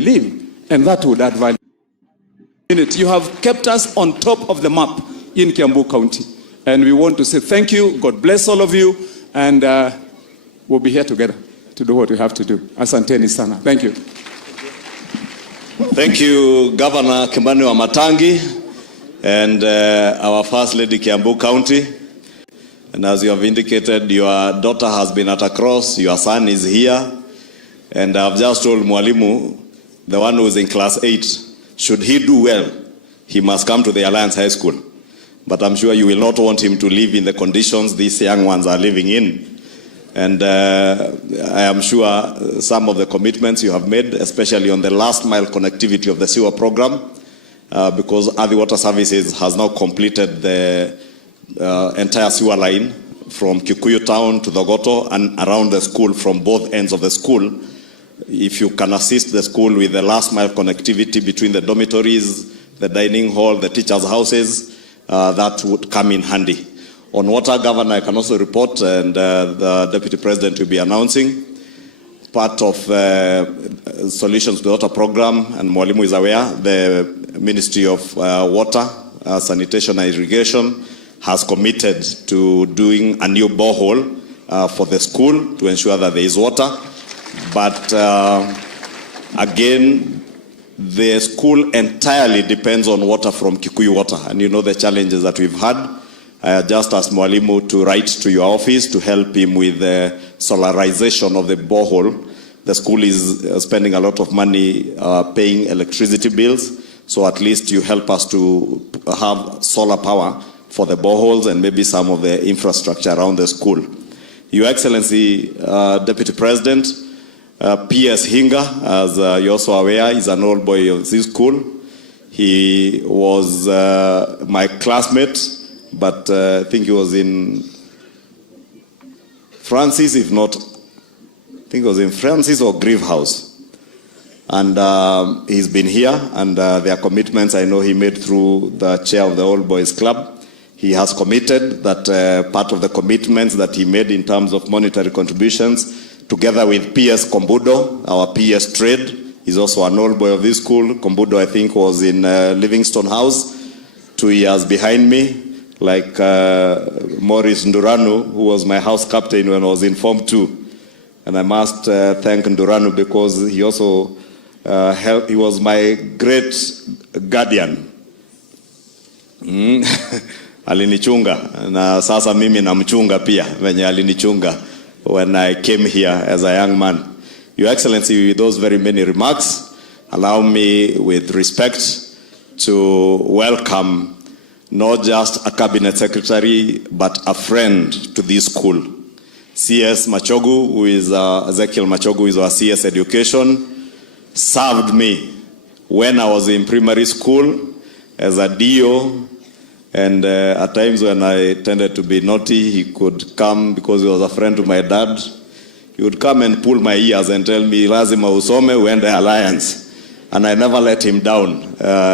live, and that would add value. You have kept us on top of the map in Kiambu County, and we want to say thank you. God bless all of you, and we'll be here together to do what we have to do. Asanteni sana. Thank you. Thank you, Governor Kimani Wamatangi, and our First Lady Kiambu County. And as you have indicated, your daughter has been at a cross, your son is here, and I've just told Mwalimu, the one who is in class 8, should he do well, he must come to the Alliance High School. But I'm sure you will not want him to live in the conditions these young ones are living in. And I am sure some of the commitments you have made, especially on the last mile connectivity of the sewer program, because Adi Water Services has now completed the entire sewer line from Kikuyu town to the Goto and around the school from both ends of the school. If you can assist the school with the last mile connectivity between the dormitories, the dining hall, the teachers' houses, that would come in handy. On water, Governor, I can also report, and the Deputy President will be announcing, part of Solutions to the Water Program, and Mwalimu is aware, the Ministry of Water, Sanitation and Irrigation has committed to doing a new borehole for the school to ensure that there is water. But again, the school entirely depends on water from Kikuyu Water, and you know the challenges that we've had. I just asked Mwalimu to write to your office to help him with the solarization of the borehole. The school is spending a lot of money paying electricity bills, So at least you help us to have solar power for the boreholes and maybe some of the infrastructure around the school. Your Excellency, Deputy President, P.S. Hinga, as you're also aware, is an old boy of this school. He was my classmate, but I think he was in Francis, if not, I think it was in Francis or Grieve House. And he's been here, and their commitments I know he made through the chair of the Old Boys Club. He has committed that part of the commitments that he made in terms of monetary contributions, together with P.S. Kombudo, our P.S. Trade. He's also an old boy of this school. Kombudo, I think, was in Livingstone House, 2 years behind me. Like Maurice Nduranu, who was my house captain when I was in Form 2. And I must thank Nduranu because he also he was my great guardian. Alinichunga, na sasa mimi namchunga pia, venye alinichunga when I came here as a young man. Your Excellency, with those very many remarks, allow me with respect to welcome not just a cabinet secretary, but a friend to this school. CS Machogu, who is Ezekiel Machogu, who is our CS Education, served me when I was in primary school as a DO, and at times when I tended to be naughty, he could come because he was a friend to my dad. He would come and pull my ears and tell me, lazima usome uende Alliance. And I never let him down.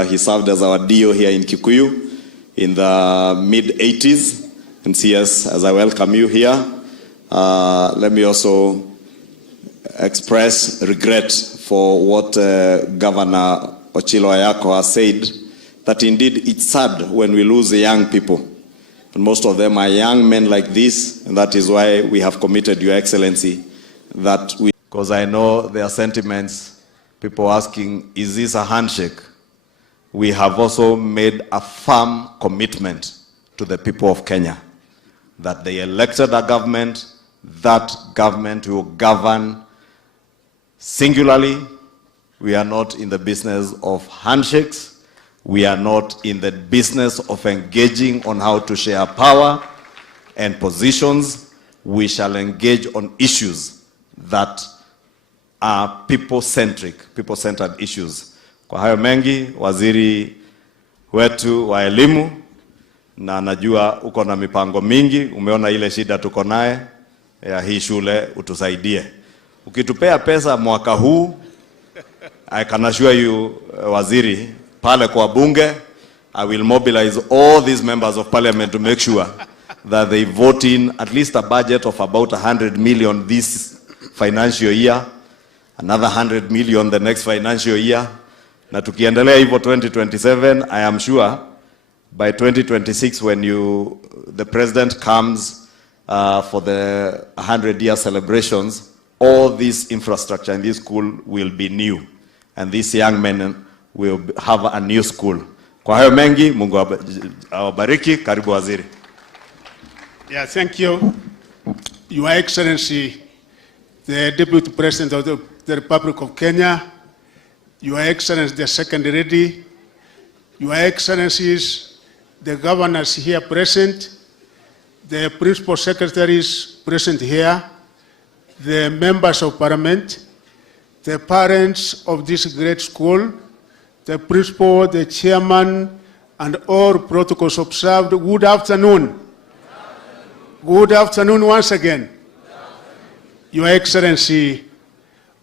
He served as our DO here in Kikuyu in the mid-80s. And CS, as I welcome you here, let me also express regret for what Governor Ochilo Ayako has said, that indeed it's sad when we lose the young people. And most of them are young men like this, and that is why we have committed, Your Excellency, that we... Because I know there are sentiments, people asking, is this a handshake? We have also made a firm commitment to the people of Kenya that they elected a government, that government will govern singularly. We are not in the business of handshakes. We are not in the business of engaging on how to share power and positions. We shall engage on issues that are people-centric, people-centered issues. Kwa hayo mengi, waziri wetu wa elimu, na najua uko na mipango mingi, umeona ile shida tuko naye ya hii shule, utusaidie. Ukitupea pesa mwaka huu, I can assure you, waziri, pale kwa bunge, I will mobilize all these members of parliament to make sure that they vote in at least a budget of about 100 million this financial year, another 100 million the next financial year. Na tukiendelea hivyo 2027, I am sure by 2026 when the president comes for the 100-year celebrations, all this infrastructure in this school will be new. And these young men will have a new school. Kwa hayo mengi, Mungu awabariki. Karibu waziri. Yeah, thank you. Your Excellency, the Deputy President of the Republic of Kenya, Your Excellency, the Second Lady, Your Excellencies, the governors here present, the principal secretaries present here, the members of parliament, the parents of this great school, the principal, the chairman, and all protocols observed. Good afternoon. Good afternoon once again. Your Excellency,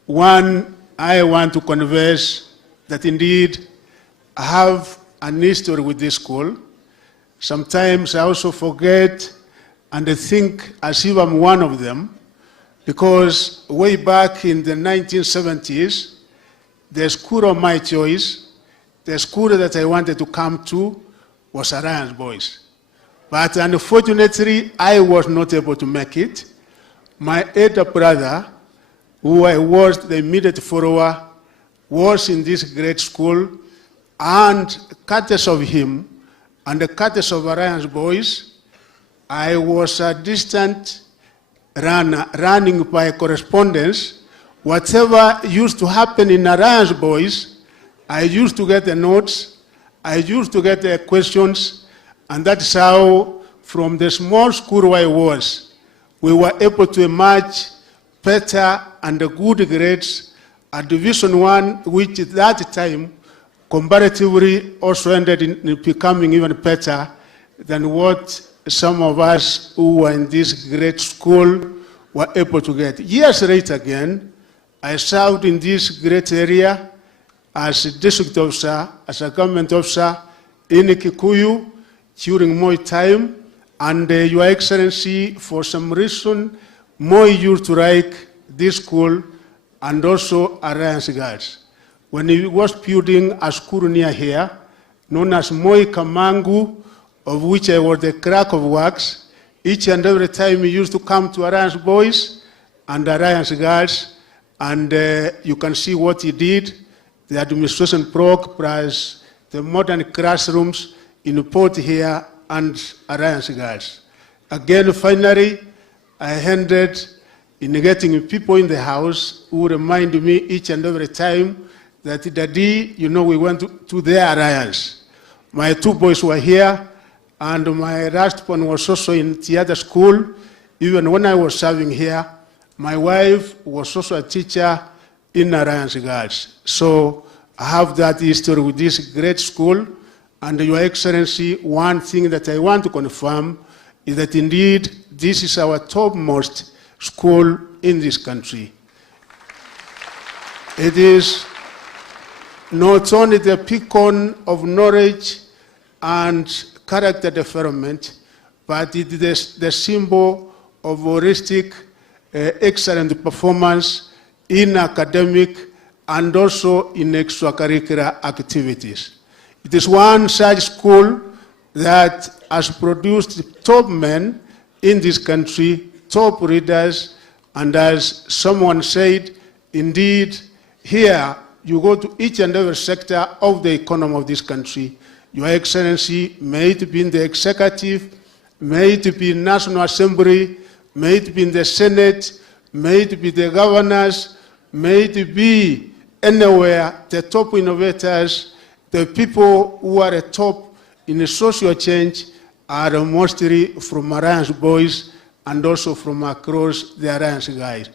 I want to confess that indeed I have an history with this school. Sometimes I also forget and I think as if I'm one of them, because way back in the 1970s, the school of my choice, the school that I wanted to come to was Alliance Boys. But unfortunately, I was not able to make it. My elder brother, who I was the immediate follower, was in this great school, and courtesy of him and the courtesy of Alliance Boys, I was a distant runner, running by correspondence. Whatever used to happen in Alliance Boys, I used to get the notes, I used to get the questions, and that's how, from the small school where I was, we were able to emerge better and good grades at Division 1, which at that time, comparatively, also ended in becoming even better than what some of us who were in this great school were able to get. Years later again, I served in this great area as a district officer, as a government officer in Kikuyu during my time, and Your Excellency, for some reason, Moi used to like this school and also Alliance Girls. When he was building a school near here, known as Moi Kamangu, of which I was the clerk of works, each and every time he used to come to Alliance Boys and Alliance Girls, and you can see what he did. The administration block plus the modern classrooms in Port here and Alliance Girls. Again, finally, I ended in getting people in the house who remind me each and every time that, Daddy, you know, we went to their alliance. My two boys were here, and my last one was also in the other school. Even when I was serving here, my wife was also a teacher in Alliance Girls. So I have that history with this great school. And Your Excellency, one thing that I want to confirm is that indeed this is our topmost school in this country. It is not only the beacon of knowledge and character development, but it is the symbol of holistic, excellent performance in academic and also in extracurricular activities. It is one such school that has produced top men in this country, top leaders, and as someone said, indeed, here you go to each and every sector of the economy of this country. Your Excellency, may it be in the executive, may it be in National Assembly, may it be in the Senate, may it be the governors, may it be anywhere, the top innovators, the people who are at top in the social change are mostly from Alliance Boys and also from across the Alliance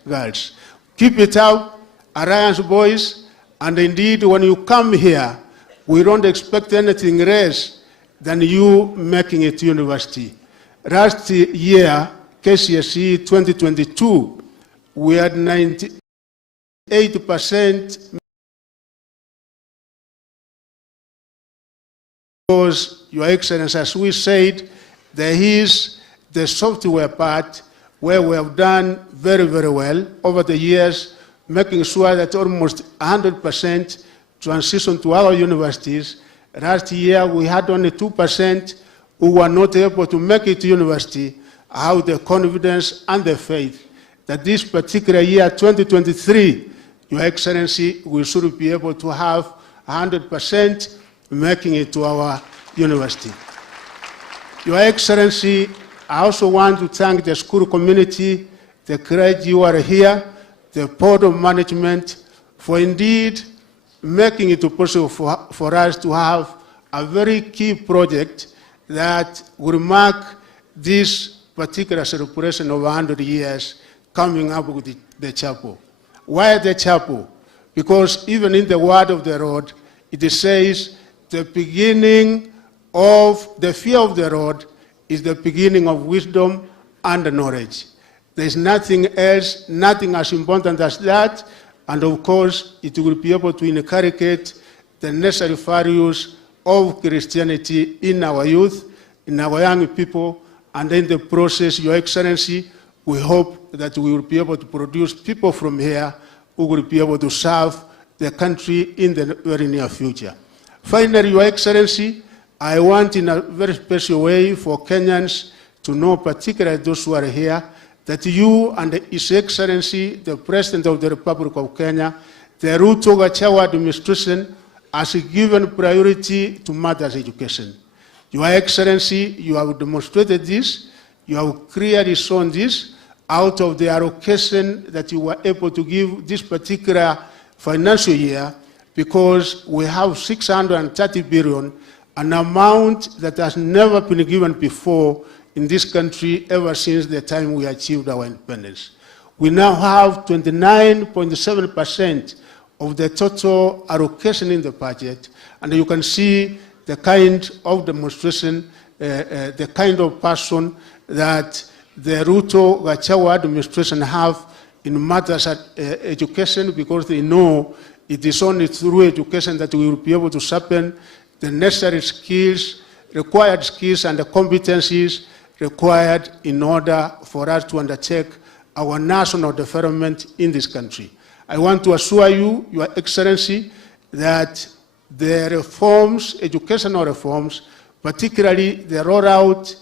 Girls. Keep it up, Alliance Boys, and indeed when you come here, we don't expect anything less than you making it university. Last year, KCSE 2022, we had 98% because, Your Excellency, as we said, there is the software part where we have done very, very well over the years, making sure that almost 100% transition to our universities. Last year, we had only 2% who were not able to make it to university. I have the confidence and the faith that this particular year, 2023, Your Excellency, we should be able to have 100% making it to our university. Your Excellency, I also want to thank the school community, the clergy who are here, the board of management, for indeed making it possible for us to have a very key project that will mark this particular celebration of 100 years coming up with the chapel. Why the chapel? Because even in the word of the Lord, it says the beginning of the fear of the Lord is the beginning of wisdom and knowledge. There is nothing else, nothing as important as that, and of course, it will be able to inculcate the necessary values of Christianity in our youth, in our young people, and in the process, Your Excellency, we hope that we will be able to produce people from here who will be able to serve the country in the very near future. Finally, Your Excellency, I want in a very special way for Kenyans to know, particularly those who are here, that you and His Excellency, the President of the Republic of Kenya, the Ruto Gachagua administration, has given priority to matters education. Your Excellency, you have demonstrated this, you have clearly shown this out of the allocation that you were able to give this particular financial year. because we have 630 billion, an amount that has never been given before in this country ever since the time we achieved our independence. We now have 29.7% of the total allocation in the budget, and you can see the kind of demonstration, the kind of person that the Ruto Gachagua administration have in matters of education, because they know it is only through education that we will be able to sharpen the necessary skills, required skills and the competencies required in order for us to undertake our national development in this country. I want to assure you, Your Excellency, that the reforms, educational reforms, particularly the rollout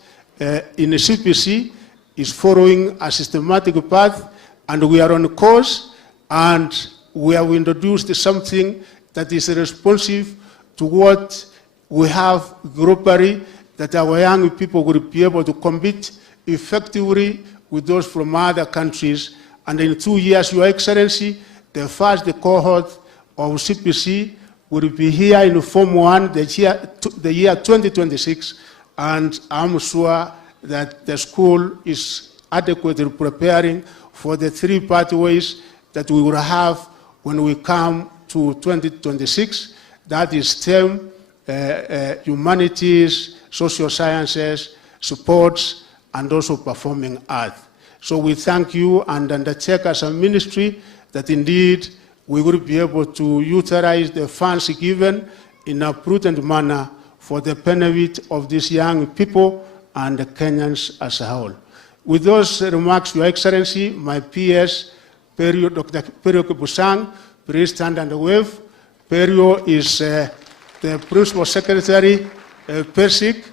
in the CPC, is following a systematic path, and we are on course, and we have introduced something that is responsive to what we have globally, that our young people will be able to compete effectively with those from other countries. And in 2 years, Your Excellency, the first cohort of CPC will be here in Form 1 the year 2026, and I'm sure that the school is adequately preparing for the 3 pathways that we will have when we come to 2026. That is STEM, humanities, social sciences, sports, and also performing arts. So we thank you and undertake as a ministry that indeed we will be able to utilize the funds given in a prudent manner for the benefit of these young people and the Kenyans as a whole. With those remarks, Your Excellency, my PS, Perio, Dr. Perio Kibusang, please stand and wave. Perio is the Principal Secretary, PERSIC.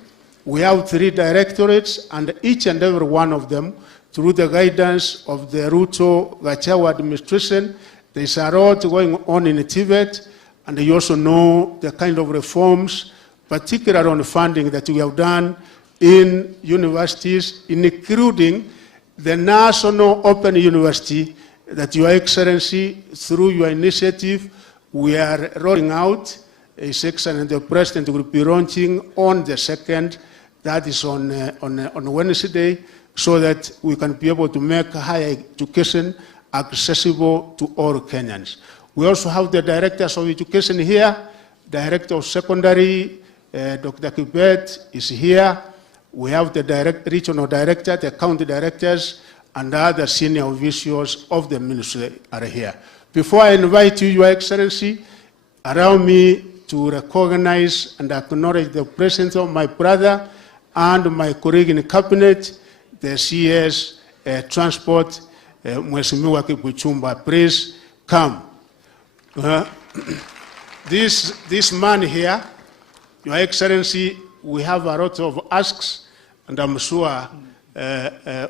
We have 3 directorates, and each and every one of them, through the guidance of the Ruto Gachagua administration, there is a lot going on in Tibet, and you also know the kind of reforms, particularly on funding, that we have done in universities, including the National Open University that Your Excellency, through your initiative, we are rolling out. His Excellency the President will be launching on the 2nd, that is on Wednesday, so that we can be able to make higher education accessible to all Kenyans. We also have the directors of education here. Director of secondary, Dr. Kibet, is here. We have the regional director, the county directors, and other senior officials of the ministry are here. Before I invite you, Your Excellency, allow me to recognize and acknowledge the presence of my brother and my colleague in the cabinet, the CS Transport, Mheshimiwa Kipchumba. Please come. This man here, Your Excellency, we have a lot of asks, and I'm sure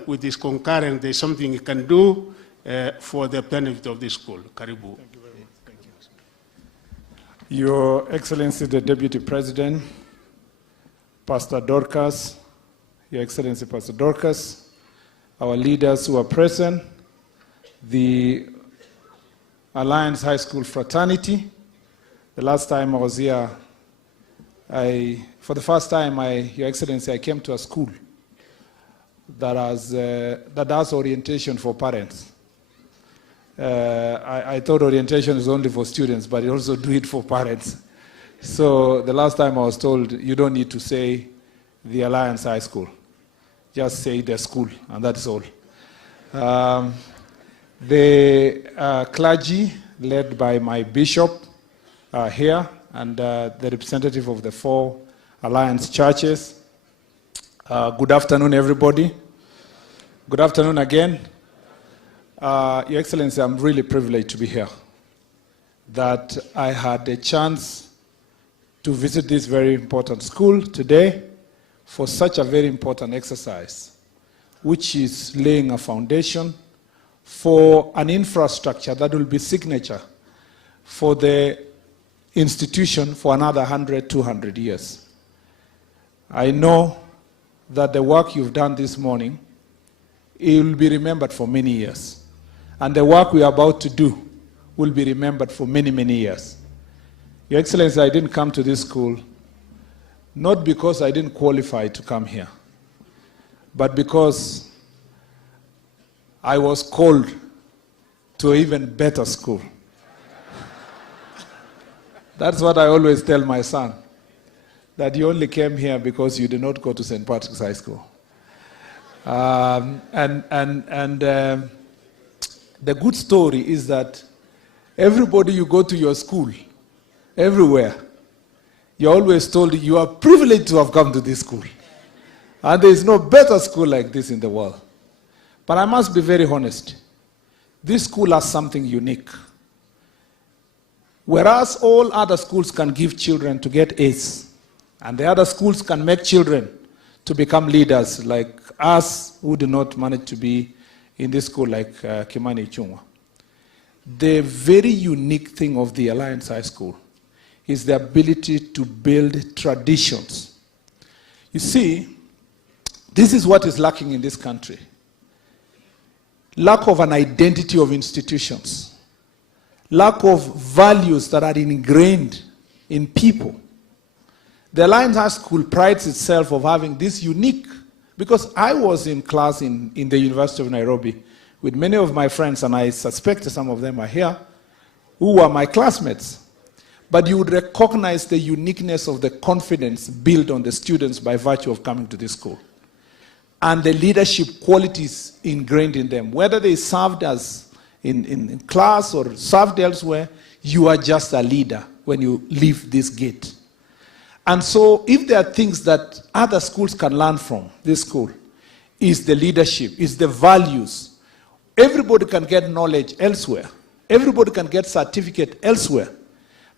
with this concurrence, there's something you can do for the benefit of this school. Karibu. Thank you very much. Thank you. Your Excellency, the Deputy President, Pastor Dorcas, Your Excellency, Pastor Dorcas, our leaders who are present, the Alliance High School Fraternity. The last time I was here, for the first time, Your Excellency, I came to a school that does orientation for parents. I thought orientation is only for students, but you also do it for parents. So the last time I was told, you don't need to say the Alliance High School. Just say the school, and that's all. The clergy, led by my bishop, are here, and the representative of the 4 Alliance churches. Good afternoon, everybody. Good afternoon again. Your Excellency, I'm really privileged to be here. That I had a chance to visit this very important school today for such a very important exercise, which is laying a foundation for an infrastructure that will be signature for the institution for another 100, 200 years. I know that the work you've done this morning, it will be remembered for many years. And the work we are about to do will be remembered for many, many years. Your Excellency, I didn't come to this school not because I didn't qualify to come here, but because I was called to an even better school. That's what I always tell my son, that you only came here because you did not go to St. Patrick's High School. The good story is that everybody you go to your school, everywhere, you're always told you are privileged to have come to this school. And there is no better school like this in the world. But I must be very honest. This school has something unique. Whereas all other schools can give children to get A's, and the other schools can make children to become leaders like us who do not manage to be in this school like Kimani Ichung'wa. The very unique thing of the Alliance High School is the ability to build traditions. You see, this is what is lacking in this country. Lack of an identity of institutions. Lack of values that are ingrained in people. The Alliance High School prides itself of having this unique, because I was in class in the University of Nairobi with many of my friends, and I suspect some of them are here, who were my classmates. But you would recognize the uniqueness of the confidence built on the students by virtue of coming to this school. And the leadership qualities ingrained in them. Whether they served as in class or served elsewhere, you are just a leader when you leave this gate. And so if there are things that other schools can learn from this school, is the leadership, is the values. Everybody can get knowledge elsewhere. Everybody can get certificate elsewhere.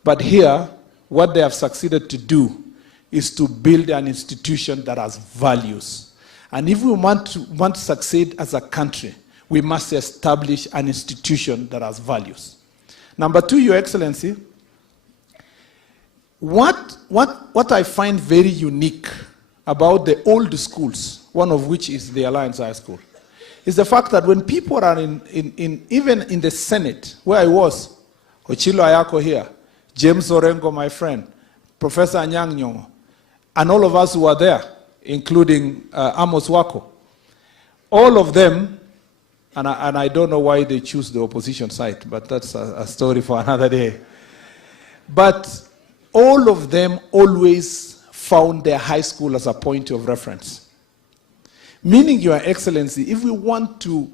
But here, what they have succeeded to do is to build an institution that has values. And if we want to succeed as a country, we must establish an institution that has values. Number two, Your Excellency, what I find very unique about the old schools, one of which is the Alliance High School, is the fact that when people are even in the Senate, where I was, Ochilo Ayako here, James Orengo, my friend, Professor Anyang' Nyong'o, and all of us who were there, including Amos Wako, all of them, and I don't know why they choose the opposition side, but that's a story for another day. But all of them always found their high school as a point of reference. Meaning, Your Excellency, if we want to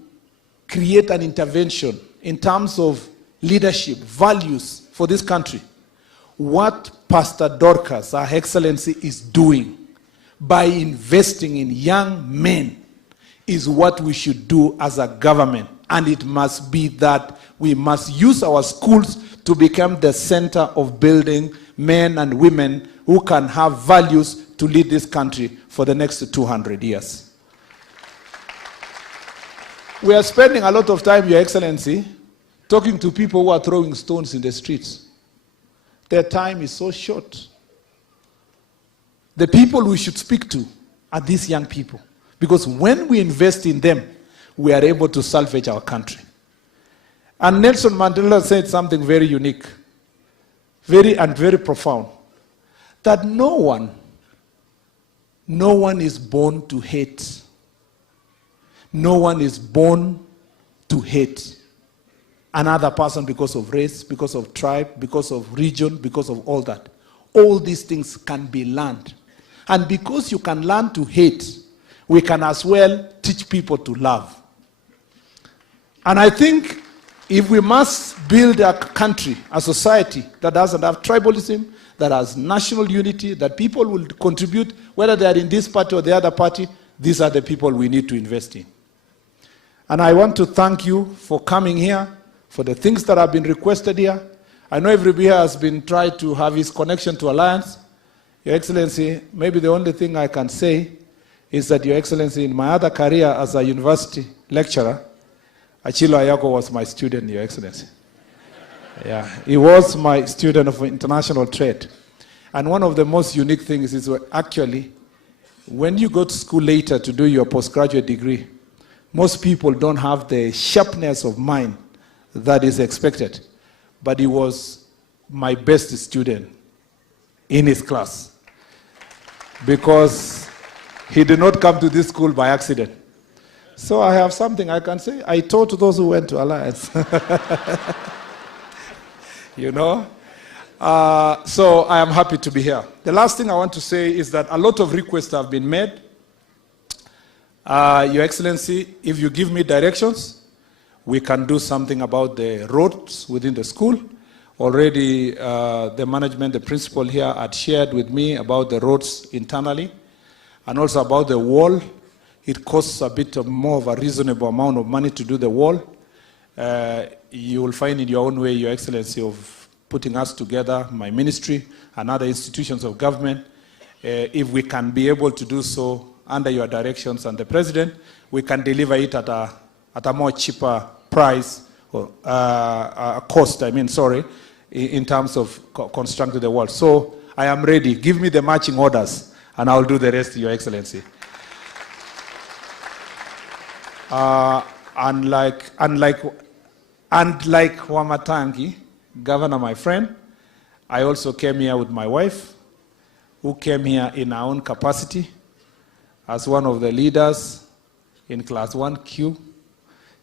create an intervention in terms of leadership, values for this country, what Pastor Dorcas, Her Excellency, is doing by investing in young men is what we should do as a government. And it must be that we must use our schools to become the center of building men and women who can have values to lead this country for the next 200 years. We are spending a lot of time, Your Excellency, talking to people who are throwing stones in the streets. Their time is so short. The people we should speak to are these young people. Because when we invest in them, we are able to salvage our country. And Nelson Mandela said something very unique, very profound, that no one is born to hate. No one is born to hate another person because of race, because of tribe, because of region, because of all that. All these things can be learned. And because you can learn to hate, we can as well teach people to love. And I think if we must build a country, a society that doesn't have tribalism, that has national unity, that people will contribute, whether they are in this party or the other party, these are the people we need to invest in. And I want to thank you for coming here, for the things that have been requested here. I know everybody here has been trying to have his connection to Alliance. Your Excellency, maybe the only thing I can say is that, Your Excellency, in my other career as a university lecturer, Achilo Ayako was my student, Your Excellency. Yeah, he was my student of international trade. And one of the most unique things is actually, when you go to school later to do your postgraduate degree, most people don't have the sharpness of mind that is expected. But he was my best student in his class, because he did not come to this school by accident. So I have something I can say. I taught those who went to Alliance. You know? So I am happy to be here. The last thing I want to say is that a lot of requests have been made. Your Excellency, if you give me directions, we can do something about the roads within the school. Already the management, the principal here had shared with me about the roads internally and also about the wall. It costs a bit more of a reasonable amount of money to do the wall. You will find in your own way, Your Excellency, of putting us together, my ministry and other institutions of government. If we can be able to do so under your directions and the President, we can deliver it at a more cheaper price, or cost, in terms of constructing the wall. So I am ready. Give me the marching orders and I will do the rest, Your Excellency. Unlike Wamatangi, Governor, my friend, I also came here with my wife, who came here in our own capacity as one of the leaders in Class 1Q.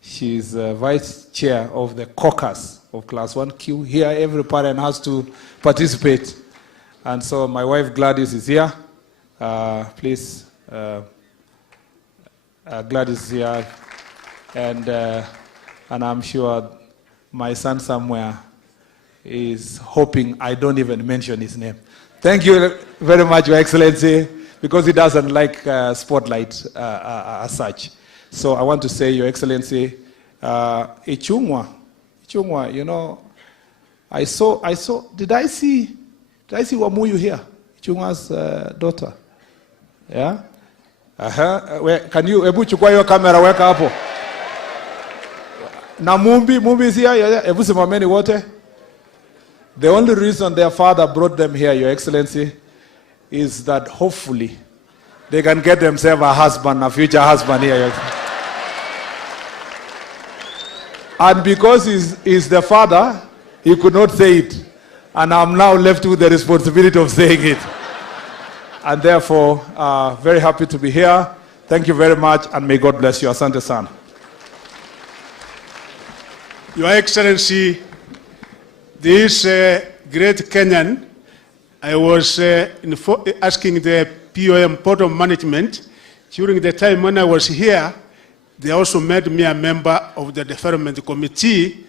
She's vice chair of the caucus of Class 1Q. Here, every parent has to participate. And so my wife Gladys is here. Please. Gladys is here, and I'm sure my son somewhere is hoping I don't even mention his name. Thank you very much, Your Excellency, because he doesn't like spotlight as such. So I want to say, Your Excellency, Ichungwa, you know, I saw. Did I see Wamuyu here? Ichungwa's daughter. Yeah. Can you ebu chukua hiyo kamera weka hapo? Na Mumbi is here. Ebu simameni wote. The only reason their father brought them here, Your Excellency, is that hopefully they can get themselves a husband, a future husband here. And because he's the father, he could not say it. And I'm now left with the responsibility of saying it. And therefore, very happy to be here. Thank you very much, and may God bless you. Asante sana. Your Excellency, this great Kenyan, I was asking the POM, Port of Management, during the time when I was here, they also made me a member of the Development Committee,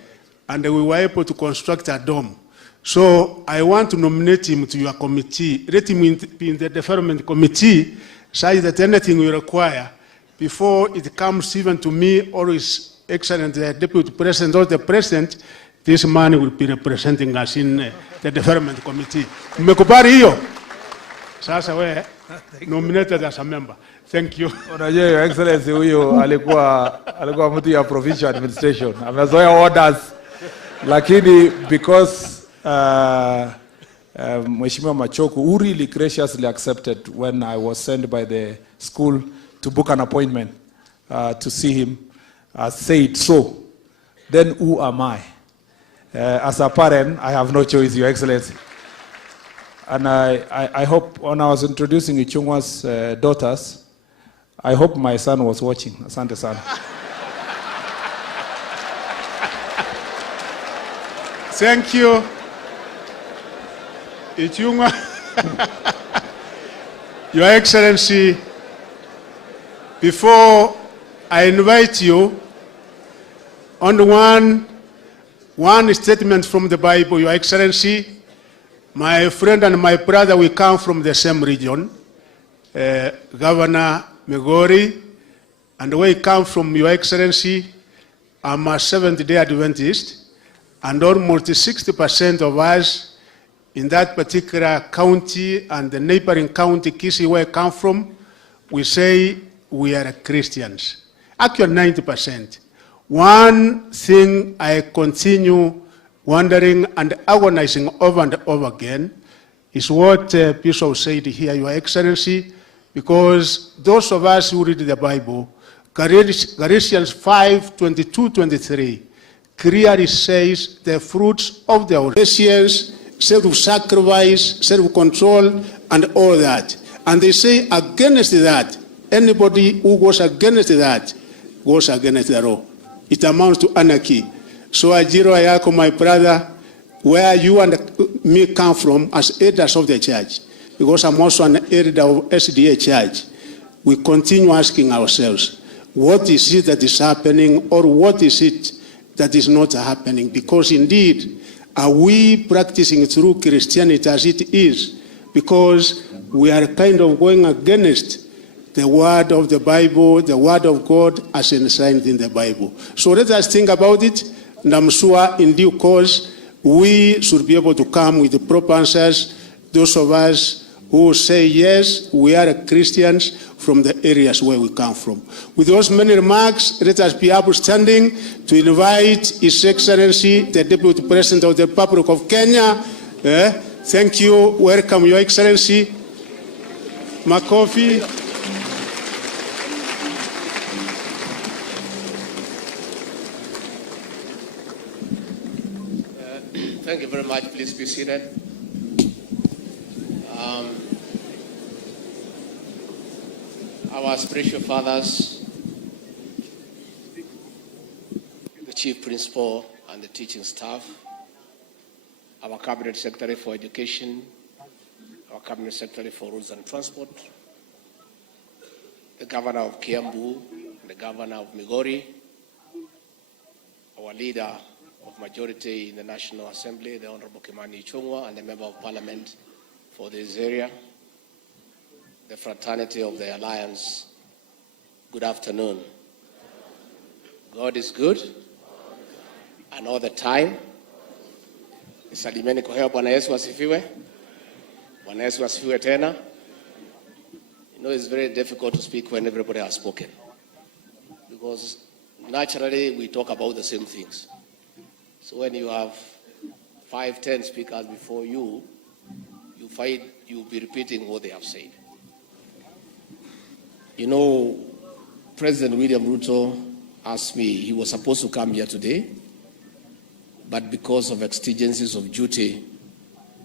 and we were able to construct a dome. So I want to nominate him to your committee. Let him be in the Development Committee, such that anything we require, before it comes even to me or His Excellent Deputy President or the President, this man will be representing us in the Development Committee. Mmekubali hiyo? Sasa we nominated as a member. Thank you. Unajua, Your Excellency, huyo alikuwa mtu ya provincial administration. Amezoea orders. Lakini because Mheshimiwa Machoku, who really graciously accepted when I was sent by the school to book an appointment to see him, said so. Then who am I? As a parent, I have no choice, Your Excellency. And I hope, when I was introducing Ichungwa's daughters, I hope my son was watching. Asante sana. Thank you. Ichungwa. Your Excellency, before I invite you, on one statement from the Bible, Your Excellency, my friend and my brother, we come from the same region, Governor Migori, and we come from, Your Excellency, I'm a Seventh-day Adventist, and almost 60% of us in that particular county and the neighboring county, Kisii, where I come from, we say we are Christians. Actually, 90%. One thing I continue wondering and agonizing over and over again is what Bishop said here, Your Excellency, because those of us who read the Bible, Galatians 5:22-23, clearly says the fruits of the Galatians self-sacrifice, self-control, and all that. And they say against that, anybody who goes against that goes against the law. It amounts to anarchy. So Ajiro Ayako, my brother, where you and me come from as elders of the church, because I'm also an elder of SDA church, we continue asking ourselves, what is it that is happening, or what is it that is not happening? Because indeed, are we practicing true Christianity as it is? Because we are kind of going against the word of the Bible, the word of God as enshrined in the Bible. So let us think about it, and I'm sure in due course we should be able to come with the proper answers, those of us who say, yes, we are Christians from the areas where we come from. With those many remarks, let us be upstanding to invite His Excellency, the Deputy President of the Republic of Kenya. Thank you. Welcome, Your Excellency. Makofi. Thank you very much. Please be seated. Our spiritual fathers, the chief principal and the teaching staff, our cabinet secretary for education, our cabinet secretary for roads and transport, the governor of Kiambu, the governor of Migori, our leader of majority in the National Assembly, the Honorable Kimani Ichung'wah, and the member of parliament for this area, the fraternity of the Alliance, good afternoon. God is good, and all the time. Nisalimeni kwa hewa. Bwana Yesu asifiwe. Bwana Yesu asifiwe tena. You know, it's very difficult to speak when everybody has spoken, because naturally we talk about the same things. So when you have 5-10 speakers before you, you find you'll be repeating what they have said. You know, President William Ruto asked me, he was supposed to come here today, but because of exigencies of duty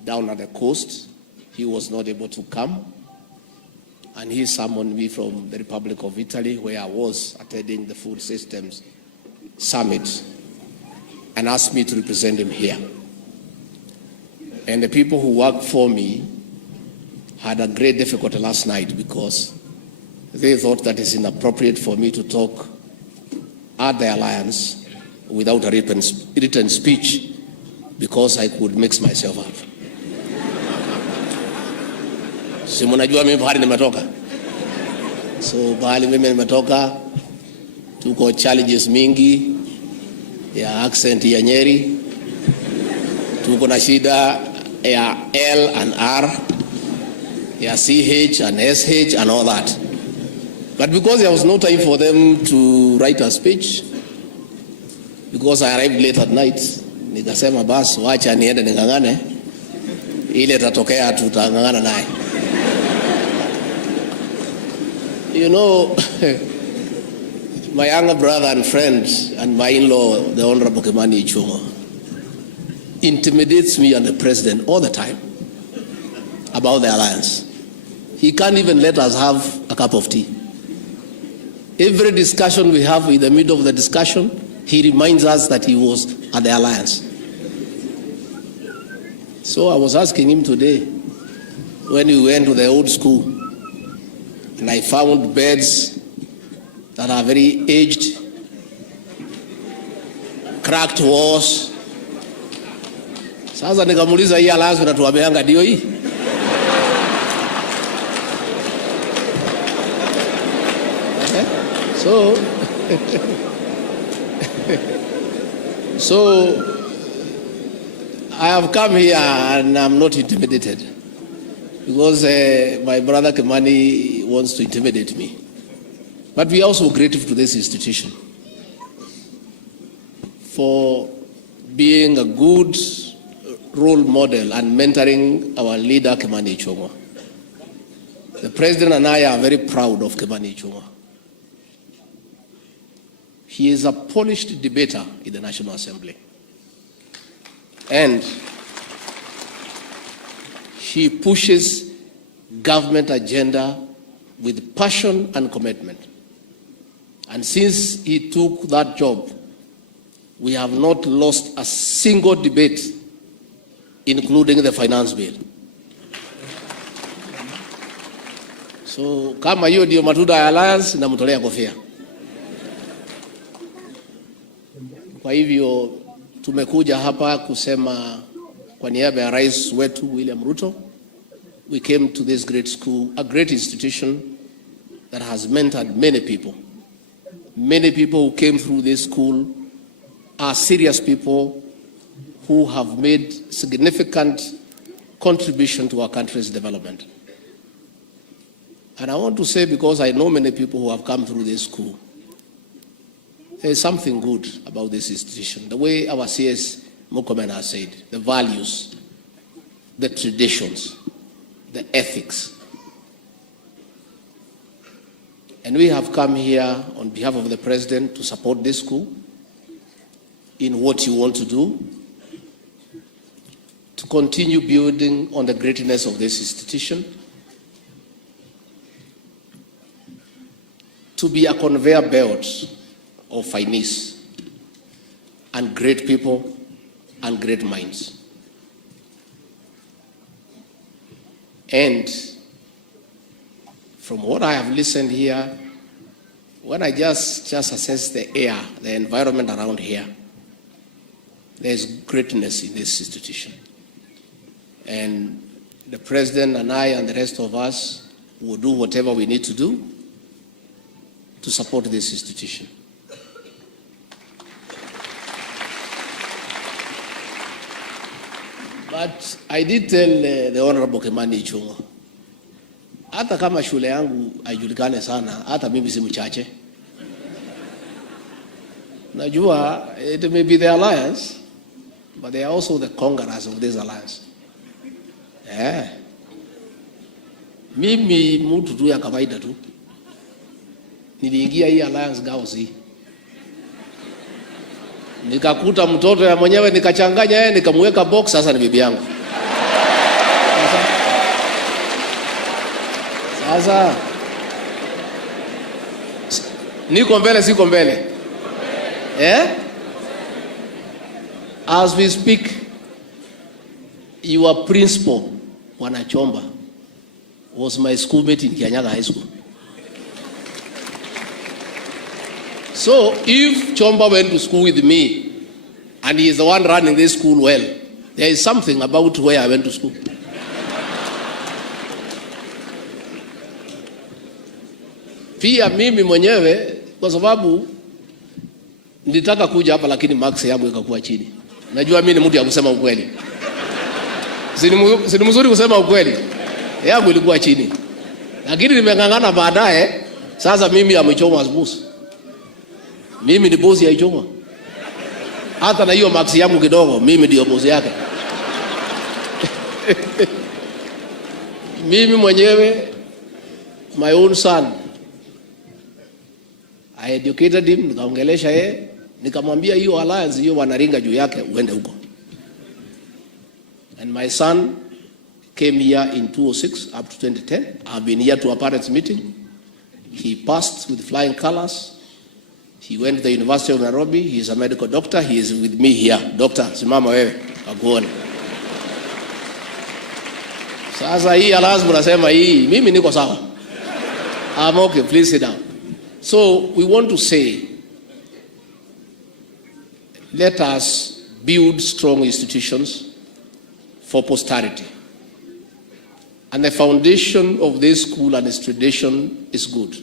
down at the coast, he was not able to come. And he summoned me from the Republic of Italy, where I was attending the Food Systems Summit, and asked me to represent him here. And the people who work for me had a great difficulty last night, because they thought that it's inappropriate for me to talk at the Alliance without a written speech, because I could mix myself up. Si mnajua mimi bahali nimetoka. So bahali mimi nimetoka, tuko challenges mingi ya accent ya Nyeri, tuko na shida ya L and R, ya CH and SH and all that. But because there was no time for them to write a speech, because I arrived late at night, nikasema basi wacha niende ningangane, ile tatokea tutangangana naye. You know, my younger brother and friend and my in-law, the Honorable Kimani Ichung'wah, intimidates me and the president all the time about the Alliance. He can't even let us have a cup of tea. Every discussion we have, in the middle of the discussion, he reminds us that he was at the Alliance. So I was asking him today, when we went to the old school, and I found beds that are very aged, cracked walls. Sasa nikamuuliza, hii Alliance unatuambianga ndio hii? So I have come here and I'm not intimidated, because my brother Kimani wants to intimidate me. But we are also grateful to this institution for being a good role model and mentoring our leader Kimani Ichung'wah. The president and I are very proud of Kimani Ichung'wah. He is a polished debater in the National Assembly. And He pushes government agenda with passion and commitment. And since he took that job, we have not lost a single debate, including the finance bill. So kama hiyo ndio matunda ya alliance, namtolea kofia. Kwa hivyo tumekuja hapa kusema kwa niaba ya rais wetu William Ruto, we came to this great school, a great institution that has mentored many people. Many people who came through this school are serious people who have made significant contribution to our country's development. And I want to say, because I know many people who have come through this school, there is something good about this institution. The way our CS Murkomen has said, the values, the traditions, the ethics. And we have come here on behalf of the President to support this school in what you want to do, to continue building on the greatness of this institution, to be a conveyor belt of finesse and great people and great minds. And from what I have listened here, when I just assess the air, the environment around here, there's greatness in this institution. And the President and I and the rest of us will do whatever we need to do to support this institution. But I did tell the Honorable Kimani Ichung'wa, hata kama shule yangu haijulikane sana, hata mimi si mchache. Najua it may be the alliance, but they are also the conquerors of this alliance. Yeah. Mimi mtu tu ya kawaida tu. Niliingia hii alliance girls hii. Nikakuta mtoto ya mwenyewe nikachanganya yeye nikamweka box, sasa ni bibi yangu. Sasa niko mbele siko mbele. As we speak, your principal Wanachomba was my schoolmate in Kianyaga High School. So if Chomba went to school with me and he is the one running this school well, there is something about where I went to school. Pia mimi mwenyewe kwa sababu nilitaka kuja hapa lakini marks yangu ikakuwa chini. Najua mimi ni mtu ya kusema ukweli. Si mzuri kusema ukweli. Yangu ilikuwa chini. Lakini nimengangana baadaye, sasa mimi amechoma boss. Mimi ni boss ya Ichung'wa. Hata na hiyo marks yangu kidogo, mimi ndio boss yake. Mimi mwenyewe, my own son, I educated him, nikaongelesha yeye, nikamwambia hiyo alliance hiyo wanaringa juu yake uende huko. And my son came here in 2006 up to 2010. I've been here to a parents meeting. He passed with flying colors. He went to the University of Nairobi. He is a medical doctor. He is with me here. Doctor, simama wewe, akuone. Sasa hii alliance mnasema hii, mimi niko sawa. I'm okay, please sit down. So we want to say, let us build strong institutions for posterity. And the foundation of this school and its tradition is good.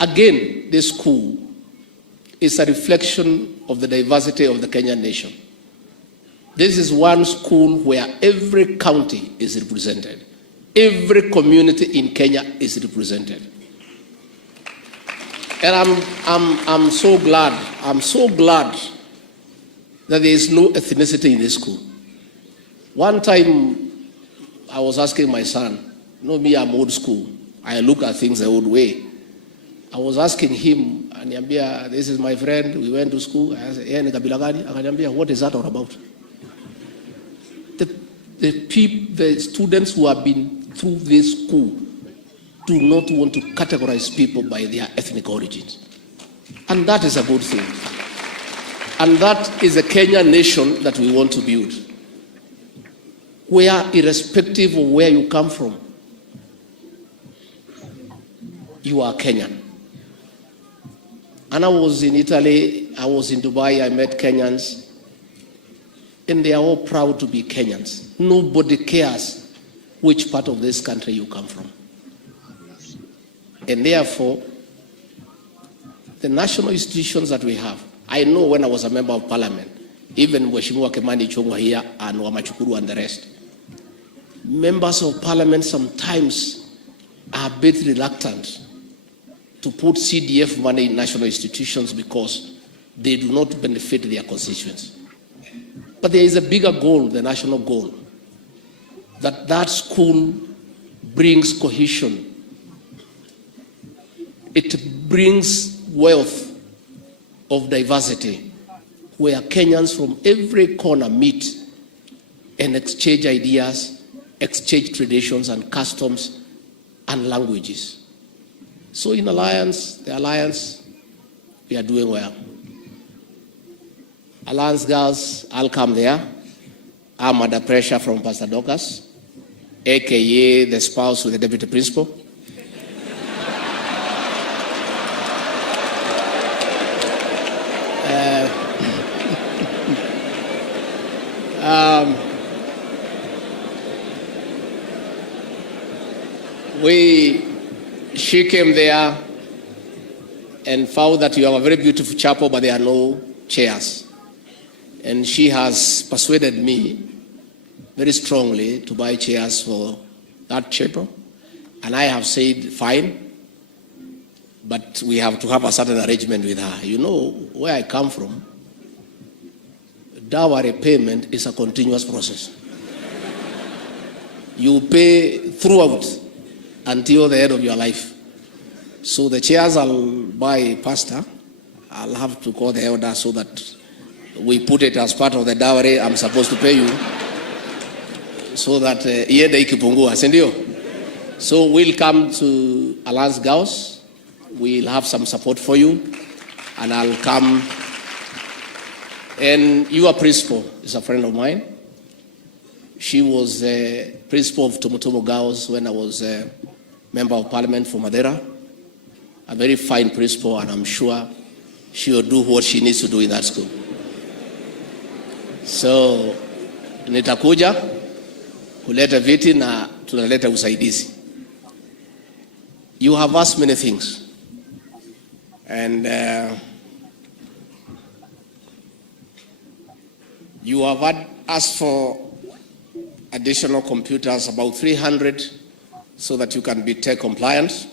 Again, this school is a reflection of the diversity of the Kenyan nation. This is one school where every county is represented. Every community in Kenya is represented. And I'm so glad that there is no ethnicity in this school. One time I was asking my son, me, I'm old school. I look at things the old way. I was asking him, aniambia, this is my friend, we went to school. I said, ni kabila gani? Akaniambia, what is that all about? the students who have been through this school do not want to categorize people by their ethnic origins. And that is a good thing. And that is a Kenyan nation that we want to build, where irrespective of where you come from, you are Kenyan. And I was in Italy, I was in Dubai, I met Kenyans, and they are all proud to be Kenyans. Nobody cares which part of this country you come from. And therefore, the national institutions that we have, I know when I was a member of parliament, even Mheshimiwa Kimani Ichung'wah here and Wamachukuru and the rest, members of parliament sometimes are a bit reluctant to put CDF money in national institutions because they do not benefit their constituents. But there is a bigger goal, the national goal, that school brings cohesion. It brings wealth of diversity, where Kenyans from every corner meet and exchange ideas, exchange traditions and customs and languages. So in the Alliance, we are doing well. Alliance girls, I'll come there. I'm under pressure from Pastor Dorcas, aka the spouse with the deputy principal. She came there and found that you have a very beautiful chapel, but there are no chairs. And she has persuaded me very strongly to buy chairs for that chapel. And I have said, fine, but we have to have a certain arrangement with her. You know, where I come from, dowry payment is a continuous process. You pay throughout until the end of your life. So the chairs I'll buy, Pastor, I'll have to call the elder so that we put it as part of the dowry I'm supposed to pay you, so that iende ikipungua, si ndio? So we'll come to Alliance Girls. We'll have some support for you, and I'll come. And your principal is a friend of mine. She was the principal of Tomotomo Girls when I was a member of parliament for Madeira. A very fine principal, and I'm sure she will do what she needs to do in that school. So nitakuja kuleta viti na tunaleta usaidizi. You have asked many things, and you have asked for additional computers, about 300, so that you can be tech compliant.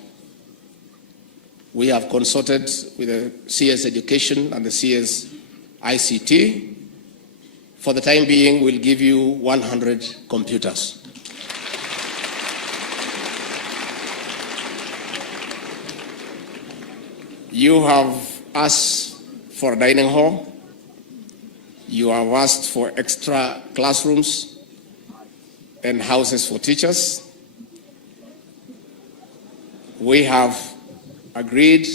We have consulted with the CS Education and the CS ICT. For the time being, we'll give you 100 computers. You have asked for a dining hall. You have asked for extra classrooms and houses for teachers. We have agreed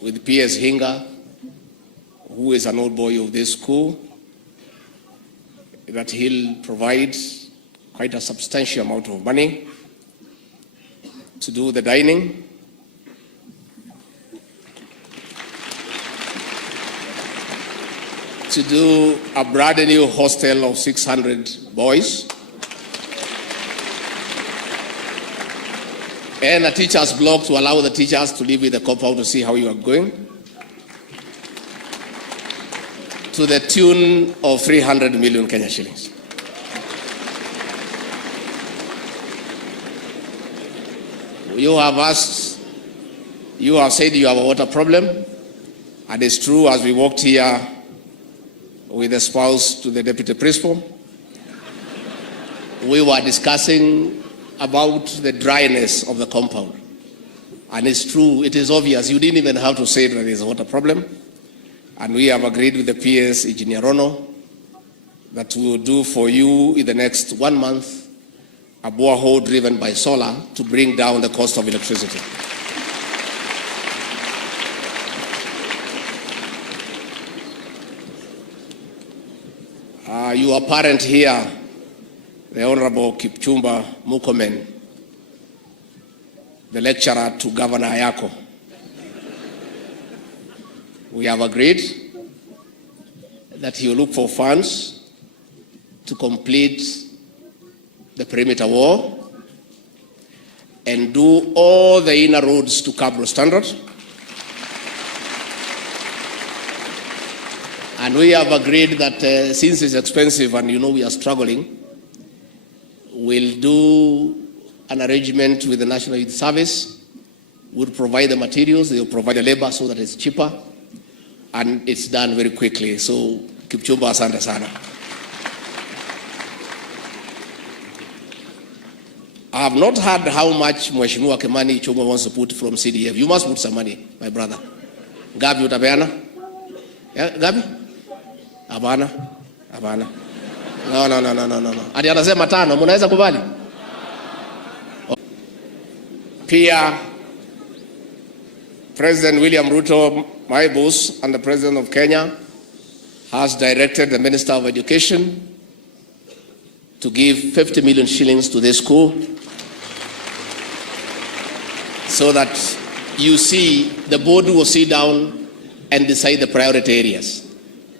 with P.S. Hinga, who is an old boy of this school, that he'll provide quite a substantial amount of money to do the dining. To do a brand new hostel of 600 boys. And a teacher's block to allow the teachers to live with the compound to see how you are going. To the tune of 300 million Kenya shillings. You have asked, you have said you have a water problem. And it's true, as we walked here with the spouse to the deputy principal, we were discussing about the dryness of the compound. And it's true, it is obvious. You didn't even have to say that there's a water problem. And we have agreed with the PS, Engineer Rono, that we will do for you in the next 1 month, a borehole driven by solar to bring down the cost of electricity. Your parent here, the Honorable Kipchumba Murkomen, the lecturer to Governor Ayako. We have agreed that he will look for funds to complete the perimeter wall and do all the inner roads to Cabro standard. And we have agreed that since it's expensive and you know we are struggling, we'll do an arrangement with the National Youth Service. We'll provide the materials, they'll provide the labor so that it's cheaper, and it's done very quickly. So, Kipchumba, asante sana. I have not heard how much Mheshimiwa Kimani Ichung'wa wants to put from CDF. You must put some money, my brother. Gabi utapeana? Yeah, Gabi? Abana? Abana. No. Ati anasema 5, mnaweza kubali? Pia President William Ruto, my boss, and the President of Kenya has directed the Minister of Education to give 50 million shillings to this school so that you see the board will sit down and decide the priority areas.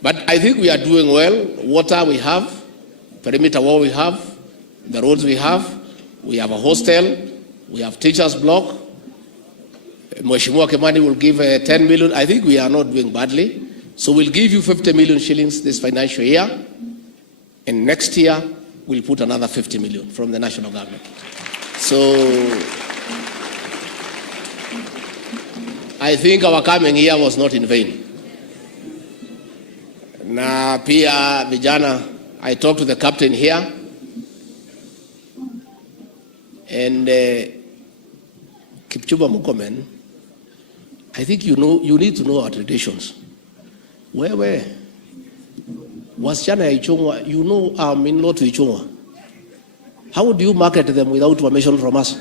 But I think we are doing well. Water we have, perimeter wall we have, the roads we have a hostel, we have teachers block. Mheshimiwa Kimani will give 10 million. I think we are not doing badly. So we'll give you 50 million shillings this financial year. And next year, we'll put another 50 million from the national government. So I think our coming year was not in vain. Na pia vijana, I talked to the captain here, and Kipchumba Murkomen, I think you need to know our traditions. Where wasichana ya Ichung'wa, you know I'm in-law to Ichung'wa. How would you market them without permission from us?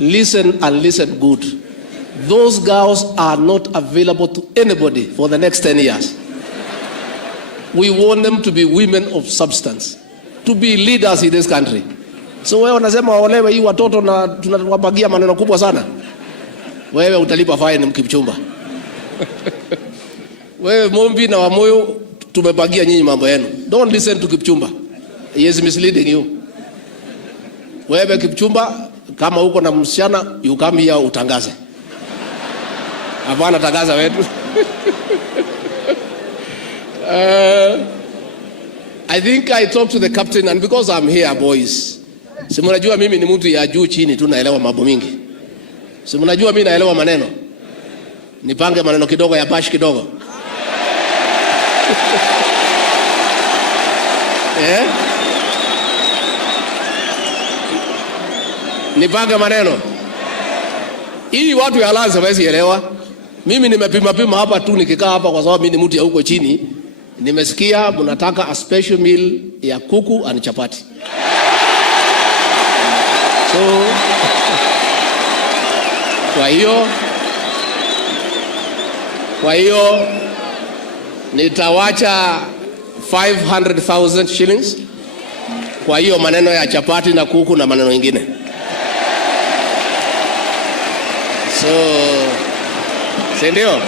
Listen and listen good. Those girls are not available to anybody for the next 10 years. We want them to be women of substance, to be leaders in this country. So wewe unasema waolewe hii watoto na tunawapagia maneno kubwa sana. Wewe utalipa fine Mkipchumba. Wewe Mombi na Wamoyo tumepagia nyinyi mambo yenu. Don't listen to Kipchumba. He is misleading you. Wewe Kipchumba, kama uko na msichana, you come here utangaze. Hapana tangaza wetu. I think I talked to the captain, and because I'm here, boys, si mnajua mimi ni mtu ya juu chini tu naelewa mambo mingi. Si mnajua mimi naelewa maneno. Nipange maneno kidogo ya bash kidogo. Nipange maneno. Hii watu ya Alliance hawezi elewa. Mimi nimepima hapa tu nikikaa hapa kwa sababu mimi ni mtu ya huko chini. Nimesikia mnataka a special meal ya kuku and chapati. So kwa hiyo nitawacha 500,000 shillings kwa hiyo maneno ya chapati na kuku na maneno mengine. So si ndio?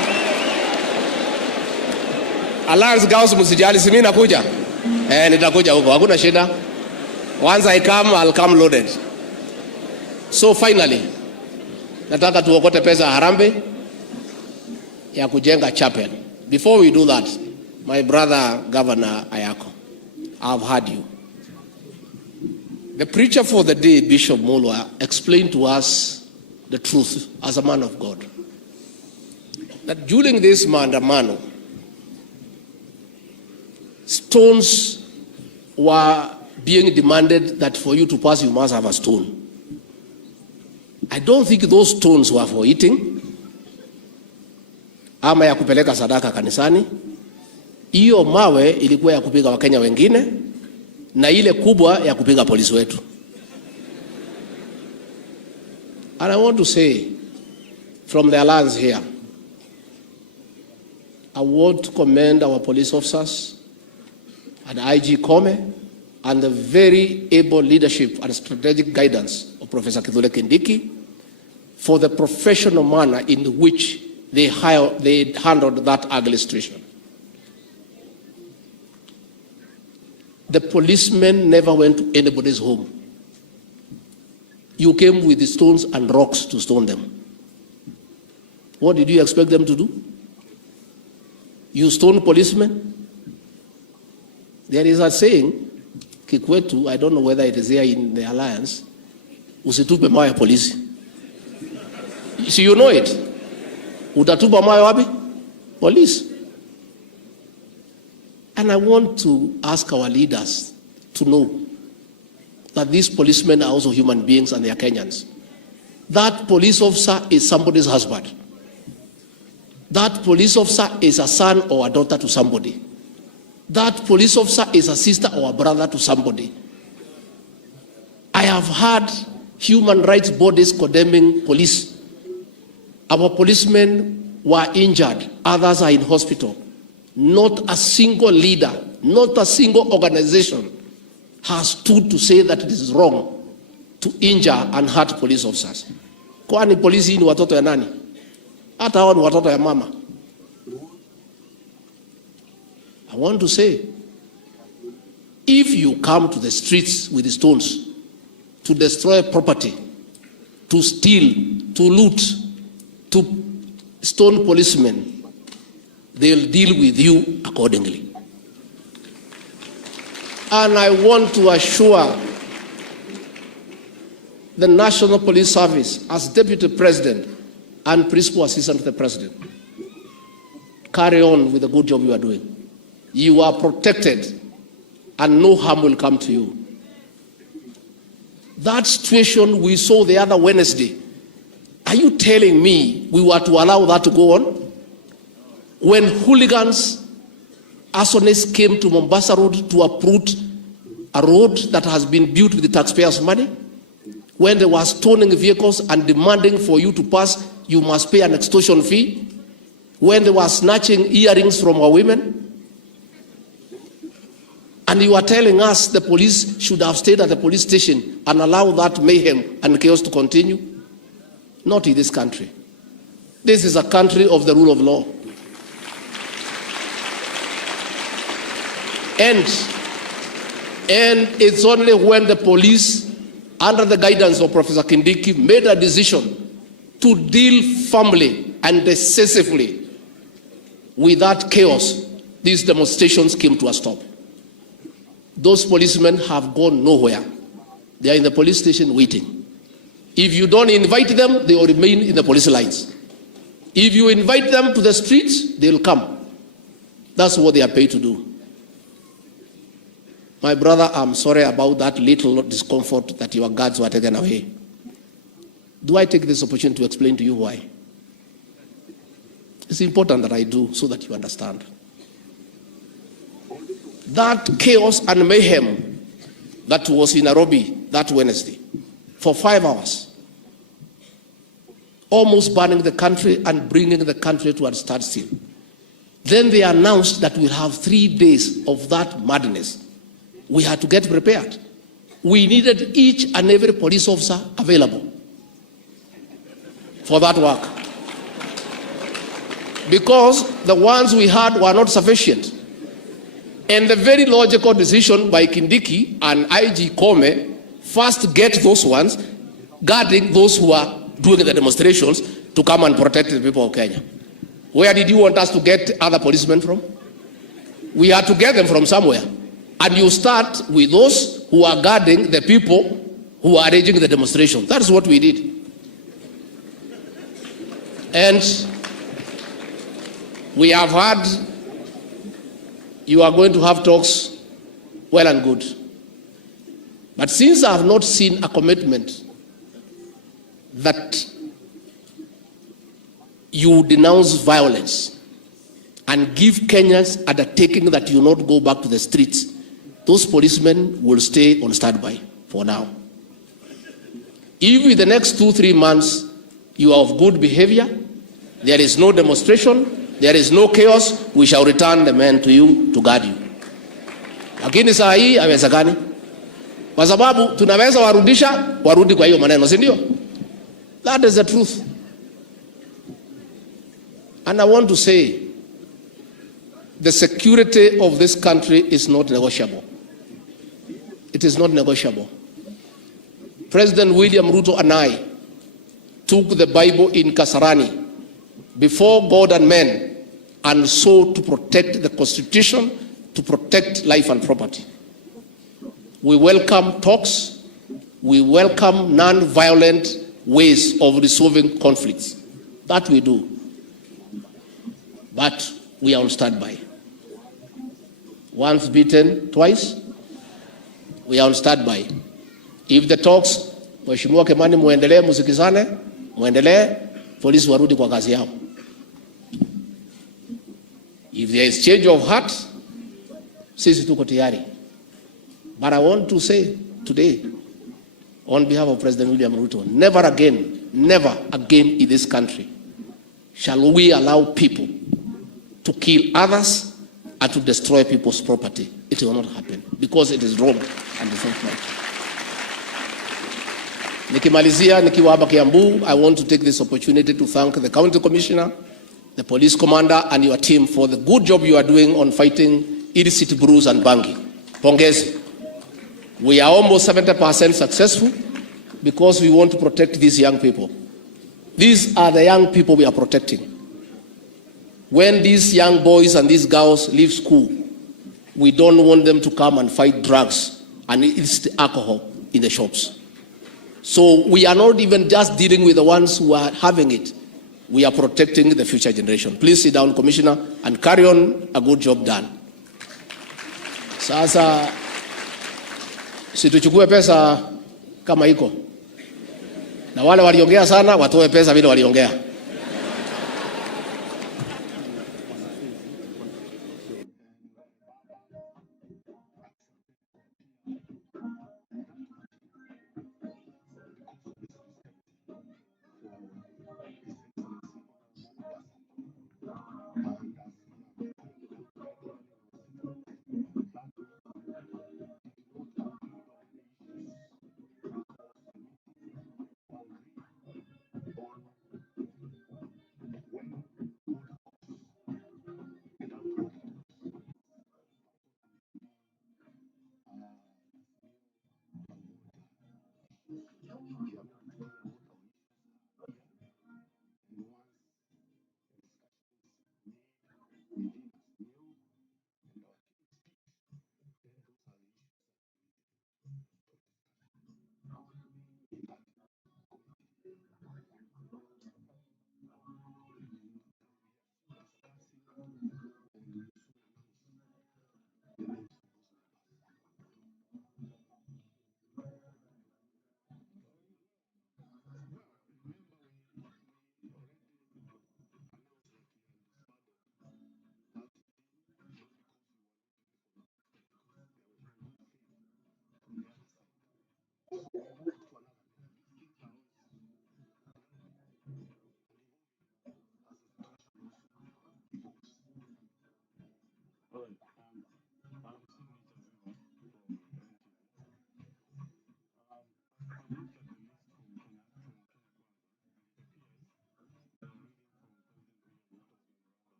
Alliance girls msijali, si mimi nakuja. Nitakuja huko, hakuna shida. Once I come, I'll come loaded. So finally, nataka tuokote pesa Harambee ya kujenga chapel. Before we do that, my brother Governor Ayako, I've heard you. The preacher for the day, Bishop Mulwa, explained to us the truth as a man of God. That during this maandamano, stones were being demanded that for you to pass, you must have a stone. I don't think those stones were for eating, ama ya kupeleka sadaka kanisani, Hiyo mawe ilikuwa ya kupiga Wakenya wengine na ile kubwa ya kupiga polisi wetu. And I want to say from the alliance here, I want to commend our police officers and IG Kome and the very able leadership and strategic guidance of Professor Kithure Kindiki for the professional manner in which they handled that ugly situation. The policemen never went to anybody's home. You came with the stones and rocks to stone them. What did you expect them to do? You stone policemen? There is a saying, Kikwetu, I don't know whether it is here in the alliance, usitupe mawe polisi. So you know it. Utatupa mawe wapi? Police. And I want to ask our leaders to know that these policemen are also human beings and they are Kenyans. That police officer is somebody's husband. That police officer is a son or a daughter to somebody. That police officer is a sister or a brother to somebody. I have heard human rights bodies condemning police. Our policemen were injured, others are in hospital. Not a single leader, not a single organization has stood to say that it is wrong to injure and hurt police officers. Kwani polisi ni watoto ya nani? Hata hao ni watoto ya mama. I want to say, if you come to the streets with the stones to destroy property, to steal, to loot, to stone policemen, they'll deal with you accordingly. And I want to assure the National Police Service, as Deputy President and Principal Assistant to the President, carry on with the good job you are doing. You are protected and no harm will come to you. That situation we saw the other Wednesday, are you telling me we were to allow that to go on? When hooligans, arsonists came to Mombasa Road to uproot a road that has been built with the taxpayers' money, when they were stoning vehicles and demanding for you to pass, you must pay an extortion fee, when they were snatching earrings from our women, and you are telling us the police should have stayed at the police station and allow that mayhem and chaos to continue? Not in this country. This is a country of the rule of law. And it's only when the police, under the guidance of Professor Kindiki, made a decision to deal firmly and decisively with that chaos, these demonstrations came to a stop. Those policemen have gone nowhere. They are in the police station waiting. If you don't invite them, they will remain in the police lines. If you invite them to the streets, they will come. That's what they are paid to do. My brother, I'm sorry about that little discomfort that your guards were taken away. Do I take this opportunity to explain to you why? It's important that I do so that you understand. That chaos and mayhem that was in Nairobi that Wednesday for 5 hours, almost burning the country and bringing the country to a standstill. Then they announced that we'll have 3 days of that madness. We had to get prepared. We needed each and every police officer available for that work. Because the ones we had were not sufficient. And the very logical decision by Kindiki and IG Kome, first get those ones guarding those who are doing the demonstrations to come and protect the people of Kenya. Where did you want us to get other policemen from? We had to get them from somewhere. And you start with those who are guarding the people who are arranging the demonstration. That's what we did. And we have had, you are going to have talks, well and good. But since I have not seen a commitment that you denounce violence and give Kenyans undertaking that you will not go back to the streets, those policemen will stay on standby for now. If in the next 2-3 months you are of good behavior, there is no demonstration, there is no chaos, we shall return the men to you to guard you. Lakini saa hii haiwezekani, kwa sababu tunaweza warudisha warudi kwa hiyo maneno, si ndio? That is the truth. And I want to say, the security of this country is not negotiable. It is not negotiable. President William Ruto and I took the Bible in Kasarani before God and men and sought to protect the Constitution, to protect life and property. We welcome talks. We welcome non-violent ways of resolving conflicts. That we do. But we are on standby. Once beaten, twice, we are on standby. If the talks, Mheshimiwa Kimani, muendelee, musikizane, muendelee, polisi warudi kwa kazi yao. If there is change of heart, sisi tuko tayari. But I want to say today, on behalf of President William Ruto, never again in this country shall we allow people to kill others and to destroy people's property. It will not happen because it is wrong and it's not right. Nikimalizia nikiwa hapa Kiambu, I want to take this opportunity to thank the county commissioner, the police commander and your team for the good job you are doing on fighting illicit brews and bangi. Pongezi. We are almost 70% successful because we want to protect these young people. These are the young people we are protecting. When these young boys and these girls leave school, we don't want them to come and fight drugs and illicit alcohol in the shops. So we are not even just dealing with the ones who are having it. We are protecting the future generation. Please sit down, Commissioner, and carry on a good job done. Sasa situchukue pesa kama iko. Na wale waliongea sana watoe pesa vile waliongea.